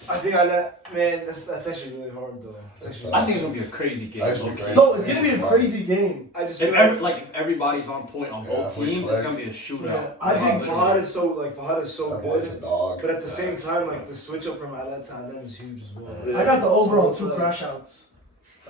man, that's actually really hard though. It's actually- I think it's gonna be a crazy game. Actually, low-key. crazy. No, it's gonna be a crazy game. I just If feel if everybody's on point on Yeah, both we teams, play. it's gonna be a shootout. Yeah, I think Fahad is so That boy's a good, dog. but at the same time, like the switch up from Island to Island is huge as well. Yeah. I got the overall So 2 it's crash outs.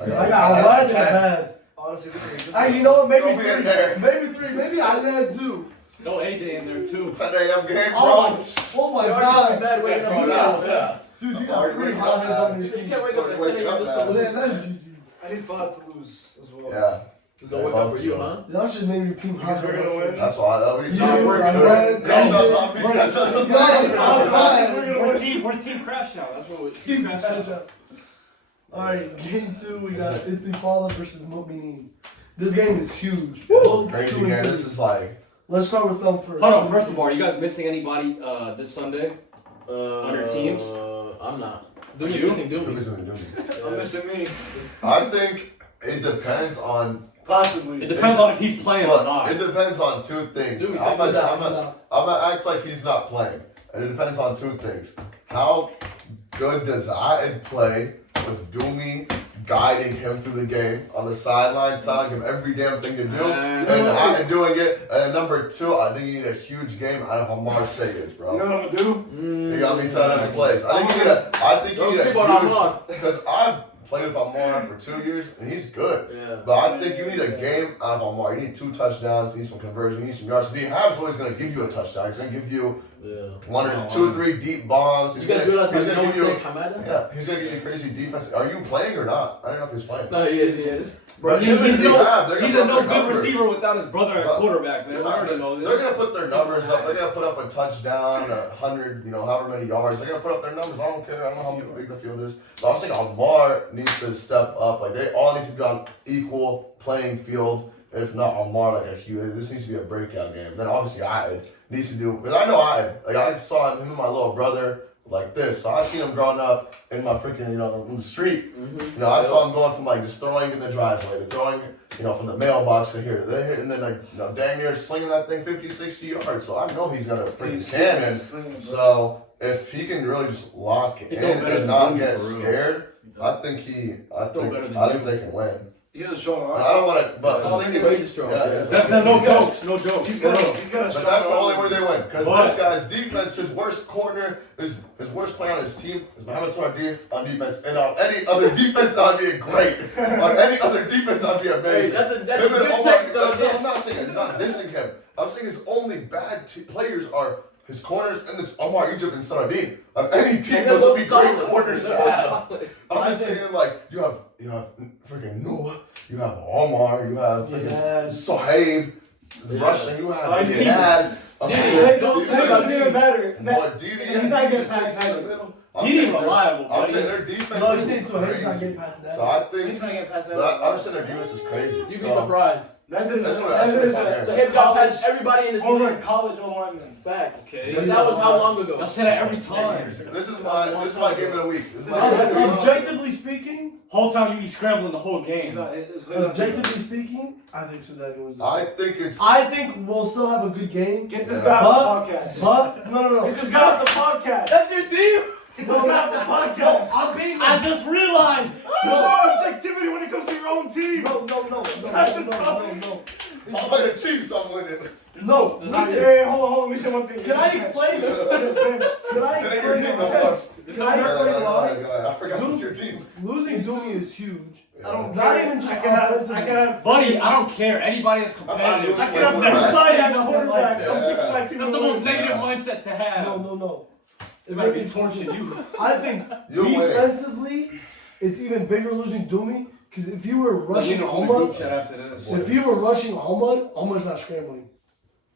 I I got a lot and a bad. Honestly, this Hey, you know what? Maybe Don't be in there. 3. Maybe 3. Maybe Island 2. No AJ in there too. 10 a.m. game, Oh, bro. oh my You're already god. bad waking up Oh, on yeah, that, man. yeah. Dude, you got Already 3 waking hot up, hands man. on your You team. can't wake up at 10 a.m. just to Yeah, lose. that's GG's. I need Fahad to lose as well. Yeah. Just don't wake up for you, huh? Y'all should name your team Because hot. we're gonna win. That's why we You, No, we're Island, good. No shots on me. Right. No shots on me. Y'all- We're team crash out. That's what we're Team crash out. Alright, game 2, we got Intifada versus Mu'minin. This game is huge. Both Crazy 2 and game. 3. This is like. Let's start with them first. Hold on. First of all, are you guys missing anybody this Sunday? On your teams? I'm not. Doomy's you? missing Doomy. Who's gonna do me? I'm missing me. I think it depends on. Possibly. It depends on if he's playing or Look, not. it depends on 2 things. Dude, I'm take it down, gonna act like he's not playing, and it depends on 2 things. How good does I play with Doomy guiding him through the game on the sideline, telling him every damn thing to do, and I doing it. And number 2, I think you need a huge game out of Amar Sayers, bro. You know what I'm gonna do? You gotta be telling him the plays. I think you need Don't sleep on Amar. a because I've played with Amar for 2 years and he's good. Yeah. But I think you need a game out of Amar. You need 2 touchdowns, you need some conversion, you need some yards. Z Hab's always gonna give you a touchdown. He's gonna give you Yeah. 1 or 2 or 3 deep bombs. You guys realize he's how no gonna one's give you saying Hamada? yeah, he's gonna give you crazy defense. Are you playing or not? I don't know if he's playing. No, he is. But He's even if you have, they're He's gonna a no put their good numbers. receiver without his brother at But- quarterback, man. We already know this. They're gonna put their numbers up. They're gonna put up a touchdown, 100, however many yards. They're gonna put up their numbers. I don't care. I don't know how big the field is. But I'm saying Amar needs to step up. Like they all need to be on equal playing field. If not Amar, like a huge. This needs to be a breakout game. Then obviously I needs to do. Because I know I saw him and my little brother like this. So I seen him growing up in my freaking in the street. I saw him going from like just throwing in the driveway to throwing from the mailbox to here, and then like dang near slinging that thing 50, 60 yards. So I know he's gonna freaking cannon. So if he can really just lock in He throw better and than not Doomy get for real. scared, I think throw better than I think Doomy. they can win. He has a short arm. I don't want to, but I'm thinking, Crazy strong. Yeah, Yeah. That's not no jokes. No jokes. He's got For a real. he's got a But short that's the only arm. way they win. Because What? this guy's defense, his worst corner, his worst player on his team is Mohamed Sardir on defense. And on any other defense, I'd be great. On any other defense, I'd be amazing. Hey, that's a Him good and Omar, take, that's- son. I'm not saying I'm not dissing him. I'm saying his only bad players are his corners, and it's Omar Egypt and Sardir. On any team, And those they're would be both great solid. corners to They're both have. solid. I'm just saying, like, you have freaking Noah, you have Omar, you have freaking Yeah. Sahib, Yeah. Russian, you have Ice T. Dad. I'm Yeah, saying- yeah. It Don't say about doesn't Didi. even matter. But Didi, He's not getting past in the that. middle. I'm Didi saying their- reliable, I'm buddy. saying their defense No, he's is saying so he's not crazy. getting past that. So I He's think, not getting past that. but I'm saying their defense is crazy. You'd be So, surprised. Neither is That's what- neither that's is what I'm a So him got past everybody in this former league. college O-lineman. Facts. Okay. But that was how long ago? Y'all say that every time. this is my game of the week. This is my Oh, game of the week. Objectively speaking, Whole time you be scrambling the whole He's game. not. It's objectively speaking, I think Sudan wins. I think it's. I think we'll still have a good game. Get this Yeah. guy off the podcast. But no. Get this guy off the podcast. That's your team. Get this guy off the podcast. I'm being I just realized. There's more objectivity when it comes to your own team. no. I'll play the Chiefs. I'm winning. No, Hey, listen. hey, hold on. Let me say one thing. Can I explain? Bench. Can I It ain't your explain team, no why? bust. Can I explain why? I forgot it's your team. Losing Doogie is huge. I don't Not care. even just I can have. offensively. Buddy, I don't care. Anybody that's I'm not competitive. losing I can have my their quarterback. side at Nothing quarterback. like I'm that. keeping my team. That's the away. most negative mindset to have. No. It might be torching you. I think You're winning. defensively, it's even bigger losing Doomy. Because if you were Rushing rushing on the group Omar, chat after this. if you were rushing Omar, Omar's not scrambling.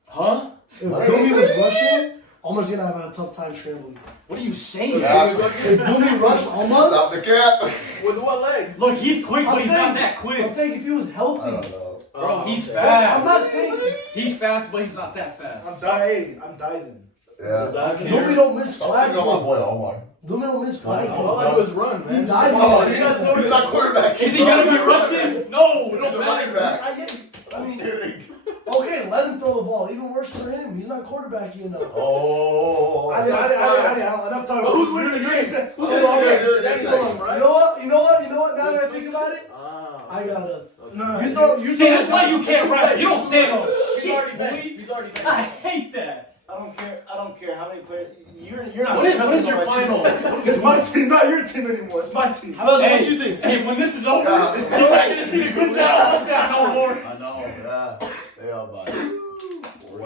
Huh? If What are you Doomy was saying? rushing, Omar's gonna have a tough time scrambling. What are you saying? Yeah. If Doomy rushed Omar, Stop the cap. With what leg? Look, he's quick, but I'm he's saying- not that I'm quick. saying if he was I healthy, don't know. Bro, he's okay. I'm fast. not saying He's fast, but he's not that I'm fast. dying. I'm diving. Yeah. Doomy don't miss Stop flag. thinking on my boy Omar. Doomy don't miss flag. All I do is run, He man. died. Oh, He doesn't he's know not quarterback. Is he gonna be rushing? No, He's no a running back. I get. I I'm mean, kidding. okay, let him throw the ball. Even worse for him. He's not quarterbacking enough. Oh. I didn't. Enough time. But who's winning the game? Who's Oh, winning yeah, the yeah, game? yeah, Danny yeah. Solomon, You right? know what? Now that I think about it, Ah. I got us. No, You throw. You See, throw- that's why you can't rap. You don't stand on He's shit, already boy. benched. He's already I benched. hate that. I don't care how many players. You're not. What saying is nothing your on my team. final? It's my team, not your team anymore. It's my team. How about Hey, what you think? hey, when this is over, Yeah. you're not gonna see the group chat no more. I know, yeah. They are bad.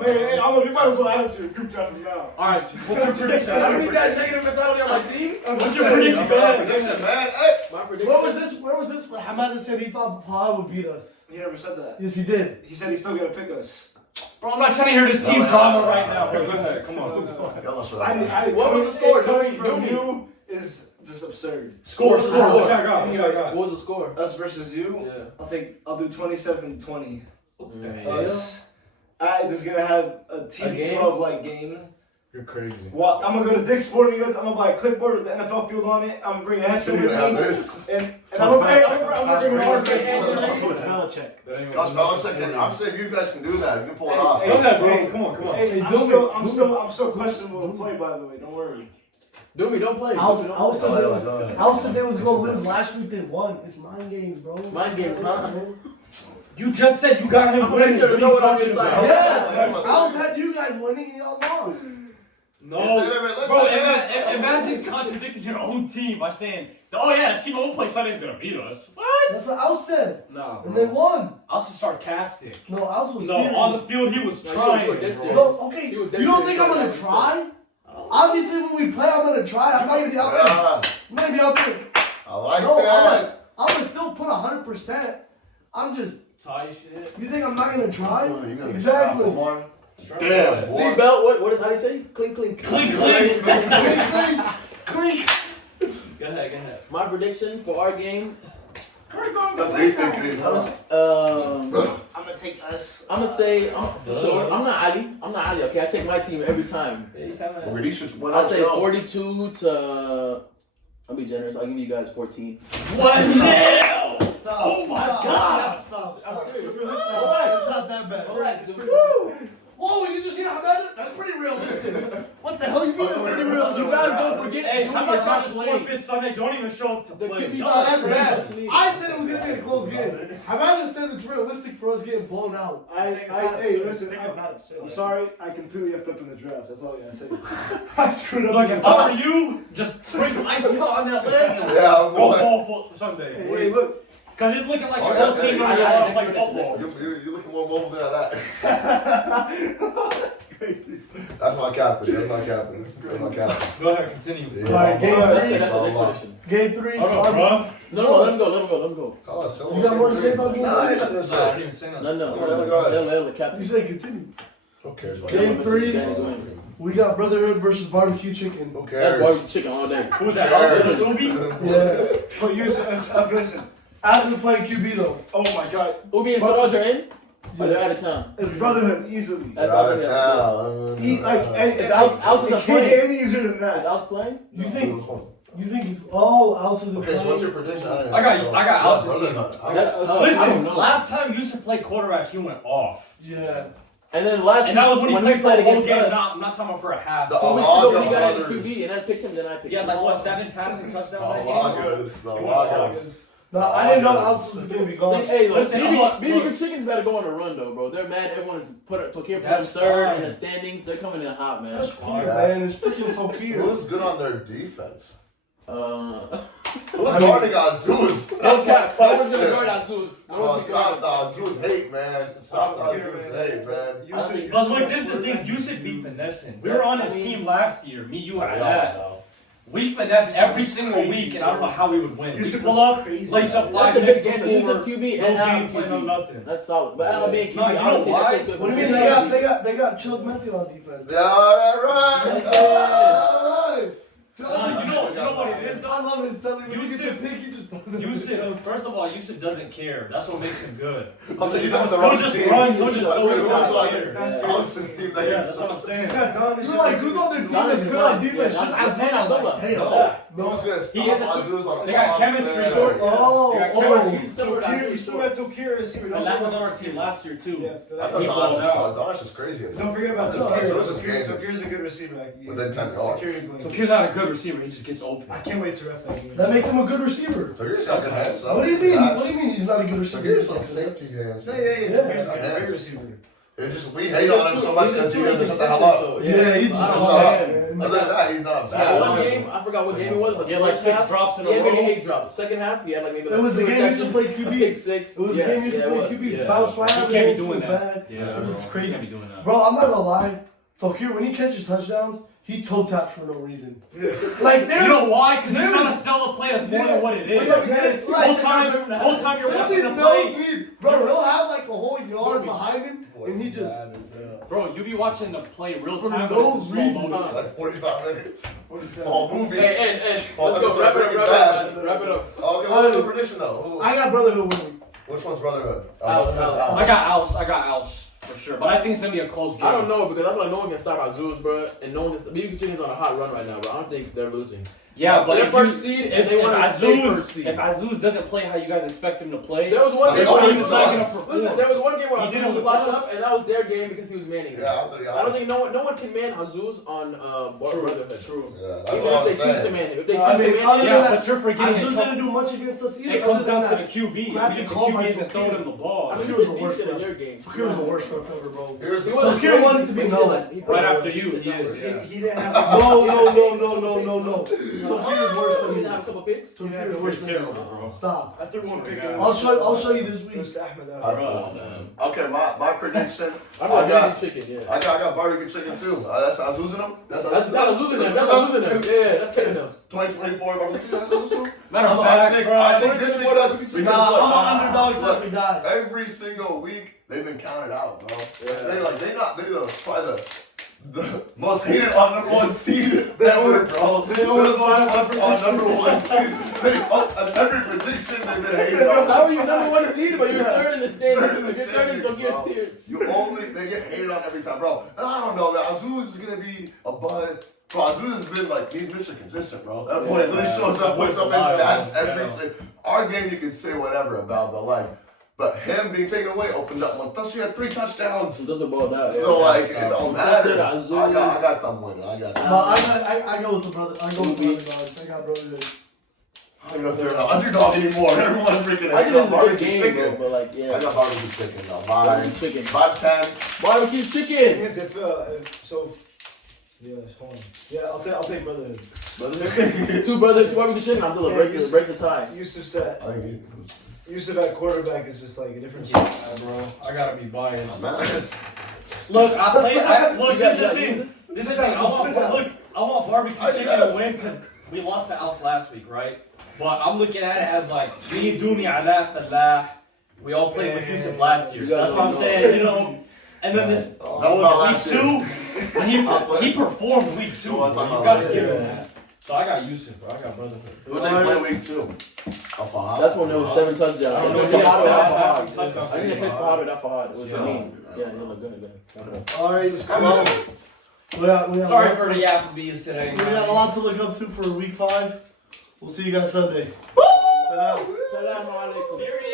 Hey, you might as well add it to your group chat from now. All right, what's your prediction? I need that negative mentality on my team. What's your prediction? Go ahead. Prediction, man. Hey. My Where prediction. was this? Where was this? Where Hamada said he thought Pahad would beat us. He never said that. Yes, he did. He said he's still gonna pick us. Bro, I'm not trying to hear this team drama right now. Bro, go ahead. Come on. I didn't. What was the score? Coming Do from me. you is just absurd. Score. What What y'all got? What y'all got? What was the score? Us versus you. I'll do 27-20. Mm. Us. This is gonna have a TB12 like game. You're crazy. Well, I'm gonna go to Dick's Sporting Goods. I'm gonna buy a clipboard with the NFL field on it. I'm gonna bring a headset You with have me, this. and I'm gonna bring a hard Belichick. Josh Belichick, I'm saying you guys can do that. You can pull it Hey, off. hey, Go ahead, bro. hey, Come on. Hey, Hey, I'm still questionable to play. By the way, don't worry. Doomy, don't play. Al Doomy, don't said play. they was gonna lose last week. They won. It's mind games, bro. Mind games, huh? You just said you got him I'm gonna winning. make sure to know what I'm just about? saying. Yeah, Al's had you guys winning and y'all lost. No, Let bro. that Imagine contradicting your own team by saying, "Oh yeah, the team I won't play Sunday is gonna beat us." What? That's what Al said, Nah, and they won. I was sarcastic. No, Al was No, serious. on the field he was No, you trying. were dead bro. serious. No, okay. He was You don't definitely think I'm gonna serious. try? Obviously, when we play, I'm gonna try. I'm not gonna be out there. Yeah, I'm not gonna be out there. I like No, that. I'm gonna still put 100%. I'm just. Tie shit. You think I'm not gonna try? Oh, you're gonna Exactly. stop Omar. Damn, boy. Seatbelt, what is, how do you say? Clink, clink. Clink, clink. Clink. Go ahead. My prediction for our game, That's what he's thinking. I'm gonna take us. gonna say, for sure, I'm not Ali, okay? I take my team every time. I'll say 42 to, I'll be generous, I'll give you guys 14. 1-0. Stop. Oh my Stop. God. Stop. I'm serious. It's not that bad. Relax, dude. Whoa, you just hear how bad it? That's pretty realistic. What the hell you mean that's pretty realistic? You guys don't forget. Hey, Doobie how is about not y'all playing. just fifth Sunday? Don't even show up to The play. QB Y'all No, that's pretty bad. much league. I said it was gonna be a close game. I'd rather said it's realistic for us getting blown out. Hey, listen, I'm sorry, I completely effed up in the draft. That's all I gotta say. I screwed up. Look, if I were you, just spray some ice on that leg and Yeah, go boy. ball for Sunday. Hey, look. Because it's looking like Oh, your yeah, whole team yeah, running yeah, around yeah, play next football. You're looking more mobile than that. That's crazy. That's my captain. That's my captain. That's my captain. Go ahead, continue. Yeah. Alright, game That's three. the next prediction. Game 3. Hold on, bro. No, let him go. Oh, so You got more to say about game Nah, I ain't three? nothing to I say. didn't even say nothing. No. Go ahead. Let the You captain. said continue. Who cares about Game that? three. Danny's winning. We got Brotherhood versus barbecue chicken. Who That's cares? barbecue chicken all day. Who's that? Cares. Austin Subi? Yeah. But you said, listen. Adam's playing QB though. Oh my God. Ubi and Saraj are in? Or they're Yes. out of town? It's brotherhood easily. That's Out all of that's town. Is Al's It is can't get playing? any easier than Is that. Al's playing? You think he's Alce isn't Okay, so what's your playing? prediction? I got What's Alce's team. That's tough. I Listen, don't know. last time Yusuf played quarterback, he went off. Yeah. And then last And that was when he played for played a whole against game. us. I'm not talking about for a half. The 2 weeks ago when Alaga he got in brothers. QB and I picked him, then I picked Yeah, him. like what, 7 passing touchdowns The that game? Alagas. The Alagas. No, I didn't know Alce was gonna be gone. Hey, look, Listen, look. BB Good Chicken's better go on a run though, bro. They're mad. Everyone's put Tokyo put That's them third fine. in the standings. They're coming in hot, man. That's cool, Yeah. man. It's freaking Tokyo. Who's good on their defense? Who's I mean- guarding Zeus? No cap. Whoever's gonna guard Azuz. Oh, stop the Zeus hate, man. Stop the Zeus hate, man. But look, this is the thing. Yusuf be finessing. We were on his team last year. Me, you, and I that. know. We finesse every Yusuf is single crazy, week, and I don't know how we would win. We Yusuf pull is up, crazy. lace up 5 That's a minutes good game. before, Yusuf QB no and Al game plan, no QB. nothing. That's solid. But Al being QB, No, you know honestly, why? that takes away What do from you mean the they got Chills Mental on defense? Yeah, that right. Yes, You know what it is, I love his selling. When he gets Yusuf- the pick, he just doesn't. Yusuf, first of all, Yusuf doesn't care. That's what makes him good. I'm saying, that was the He'll wrong just team. run, he'll just It throw his was out like, there. that was his team that Yeah, gets that's what I'm saying. He's got done. You're like, who's on their team Donovan that's good on Nice, defense? yeah, Just Donovan Azul. Nice. Hey, No, who's gonna He has stop a- Zeus on they the got box, chemistry man? short. Oh, They got oh. chemistry. He's similar to You Azuz. still got Tokyo receiver. And that was on our team last year, too. Yeah, I know He Dosh balled out. Dosh is crazy. don't forget about That's Tokyo. Zeus is game. Tokyo's a good receiver. Like, Within 10 he's a yards. security blanket. So Q's not a good receiver, he just gets open. I can't wait to ref that game. That makes him a good receiver. So here's got good hands. What do you mean? What do you mean he's not a good So receiver? here's some safety hands. Yeah. Tokyo's a great receiver. It's just we hate on him so much because he doesn't shut the hell up. Yeah, he just I don't Shut know. up. man. Other than that, he's not Yeah, bad. one game, I forgot what game it was, but He the had like first 6 half, drops in he a had maybe row. 8 drops. Second half, he had like maybe It was the 2 game he used to receptions, play a QB. pick 6. It was yeah, the game he used to yeah, play it was. QB. Yeah. Bounce right He out. can't be it was doing so that. bad. Yeah, It was bro. crazy. He can't be doing that. Bro, I'm not gonna lie. Tokyo, when he catches touchdowns, he toe taps for no reason. Yeah. Like, You there. know why? Because he's trying to sell the play as more than what it is. Yes, Whole time you're watching the play, Bro, he'll have like a whole yard behind him, and he just. bro, you be watching the play real For time, no but it's in slow reason. motion. Like 45 minutes. It's all movie. Hey, let's So go. Wrap it up. Wrap it up. Okay, what was the prediction though? Who- I got Brotherhood winning. Which one's Brotherhood? Alex, What's Alex. I got Alce for sure, but I think it's gonna be a close game. I don't know because I feel like no one can stop Azuz, bro, and no one can. BB Chicken's on a hot run right now, bro. I don't think they're losing. Yeah, but Their if first you- seed, and they want to stay first seed. If Azuz doesn't play how you guys expect him to play, There was one They game where always he was do not us. gonna perform. Listen, there was one game where He did Azuz it was with locked us. up, and that was their game because he was manning. Yeah, I don't think no one can man Azuz on Brotherhood. True. Yeah, that's Even what I'm if they choose to saying. man him, if they I choose mean, to man other him, than yeah, that, but you're forgetting Azuz it didn't do much against us either. It comes other down than to the that. QB. Grab If the the call by QB isn't throwing Tokyo. him the ball, I mean, He he was was the worst decent in ref. your game. Tokyo was the worst ref ever, bro. Here's He the wasn't Tokyo crazy, wanted to be but he known. like- he right put after some you, decent he is. numbers. Yeah. He didn't have. No. Tokyo's worse than He me. didn't have a couple picks. Tokyo's worse It's than me. terrible, bro. Stop. I threw one pick. God. I'll show you this week. Mr. Ahmed. Okay, my prediction. I I got got- BB Chicken, yeah. I got barbecue chicken too. That's Azuz in them. That's losing them. That's losing them. Yeah, that's killing them. 2024 barbecue. That's Azuz. Matter of I fact, think bro. this because Nah, I'm an underdog look, type of guy. every single week they've been counted out, bro. They're probably the most hated on number 1 seed ever, bro. They're the most slept on number 1 seed. On every prediction they've been hated on. How are you number 1 seed, but you're third in the standings? You're third in Tokyo's tiers. They get hated on every time, bro. And I don't know, man. Azuz is gonna be a bud. Bro, Azuz has been like, he's Mr. Consistent, bro. That boy literally shows up, puts up his stats every single. Our game you can say whatever about, but like, But him being taken away opened up one. Thus, he had 3 touchdowns. So doesn't about that. So like, it don't That's matter. it, I got them winning. I got them. No, I go with the brother. I go with the underdogs. I got brothers. I don't even know if they're an underdog anymore. Everyone's freaking. I think it's a good barbecue game, chicken. bro. But like, I yeah, got barbecue chicken though. barbecue chicken. By 10. Barbecue Thing chicken. is, if so, yeah, hold on. Yeah, I'll take brotherhood. Brother. 2 brothers, 2 barbecue chicken. I'm doing Yeah, break the tie. Yusuf's at I think Yusuf at quarterback is just like a different. Yeah, bro. I gotta be biased. man. Look, look, You guys this is the got thing. music? This is the thing. I want barbecue chicken to win because we lost to Alf last week, right? But I'm looking at it as like me, Duni, Ala, Falah. We all played with Yusuf last year. You So guys that's what I'm don't saying, you know. And then this That's not week 2, and he performed week 2. No, I'm Bro. talking You about gotta last give year. him that. So I got Yusuf, bro. I got brotherhood. Who they play week 2? That's when there was 7 touchdowns. I don't know It if was he had Fahad or not 7 Fahad. touchdowns. I think they picked Fahad or not Fahad. It was Yeah. Janine. Yeah, you look good. All right, well, we got Sorry for the Applebee's today. We got a lot to look up to for week 5. We'll see you guys Sunday. Salam alaikum. Period.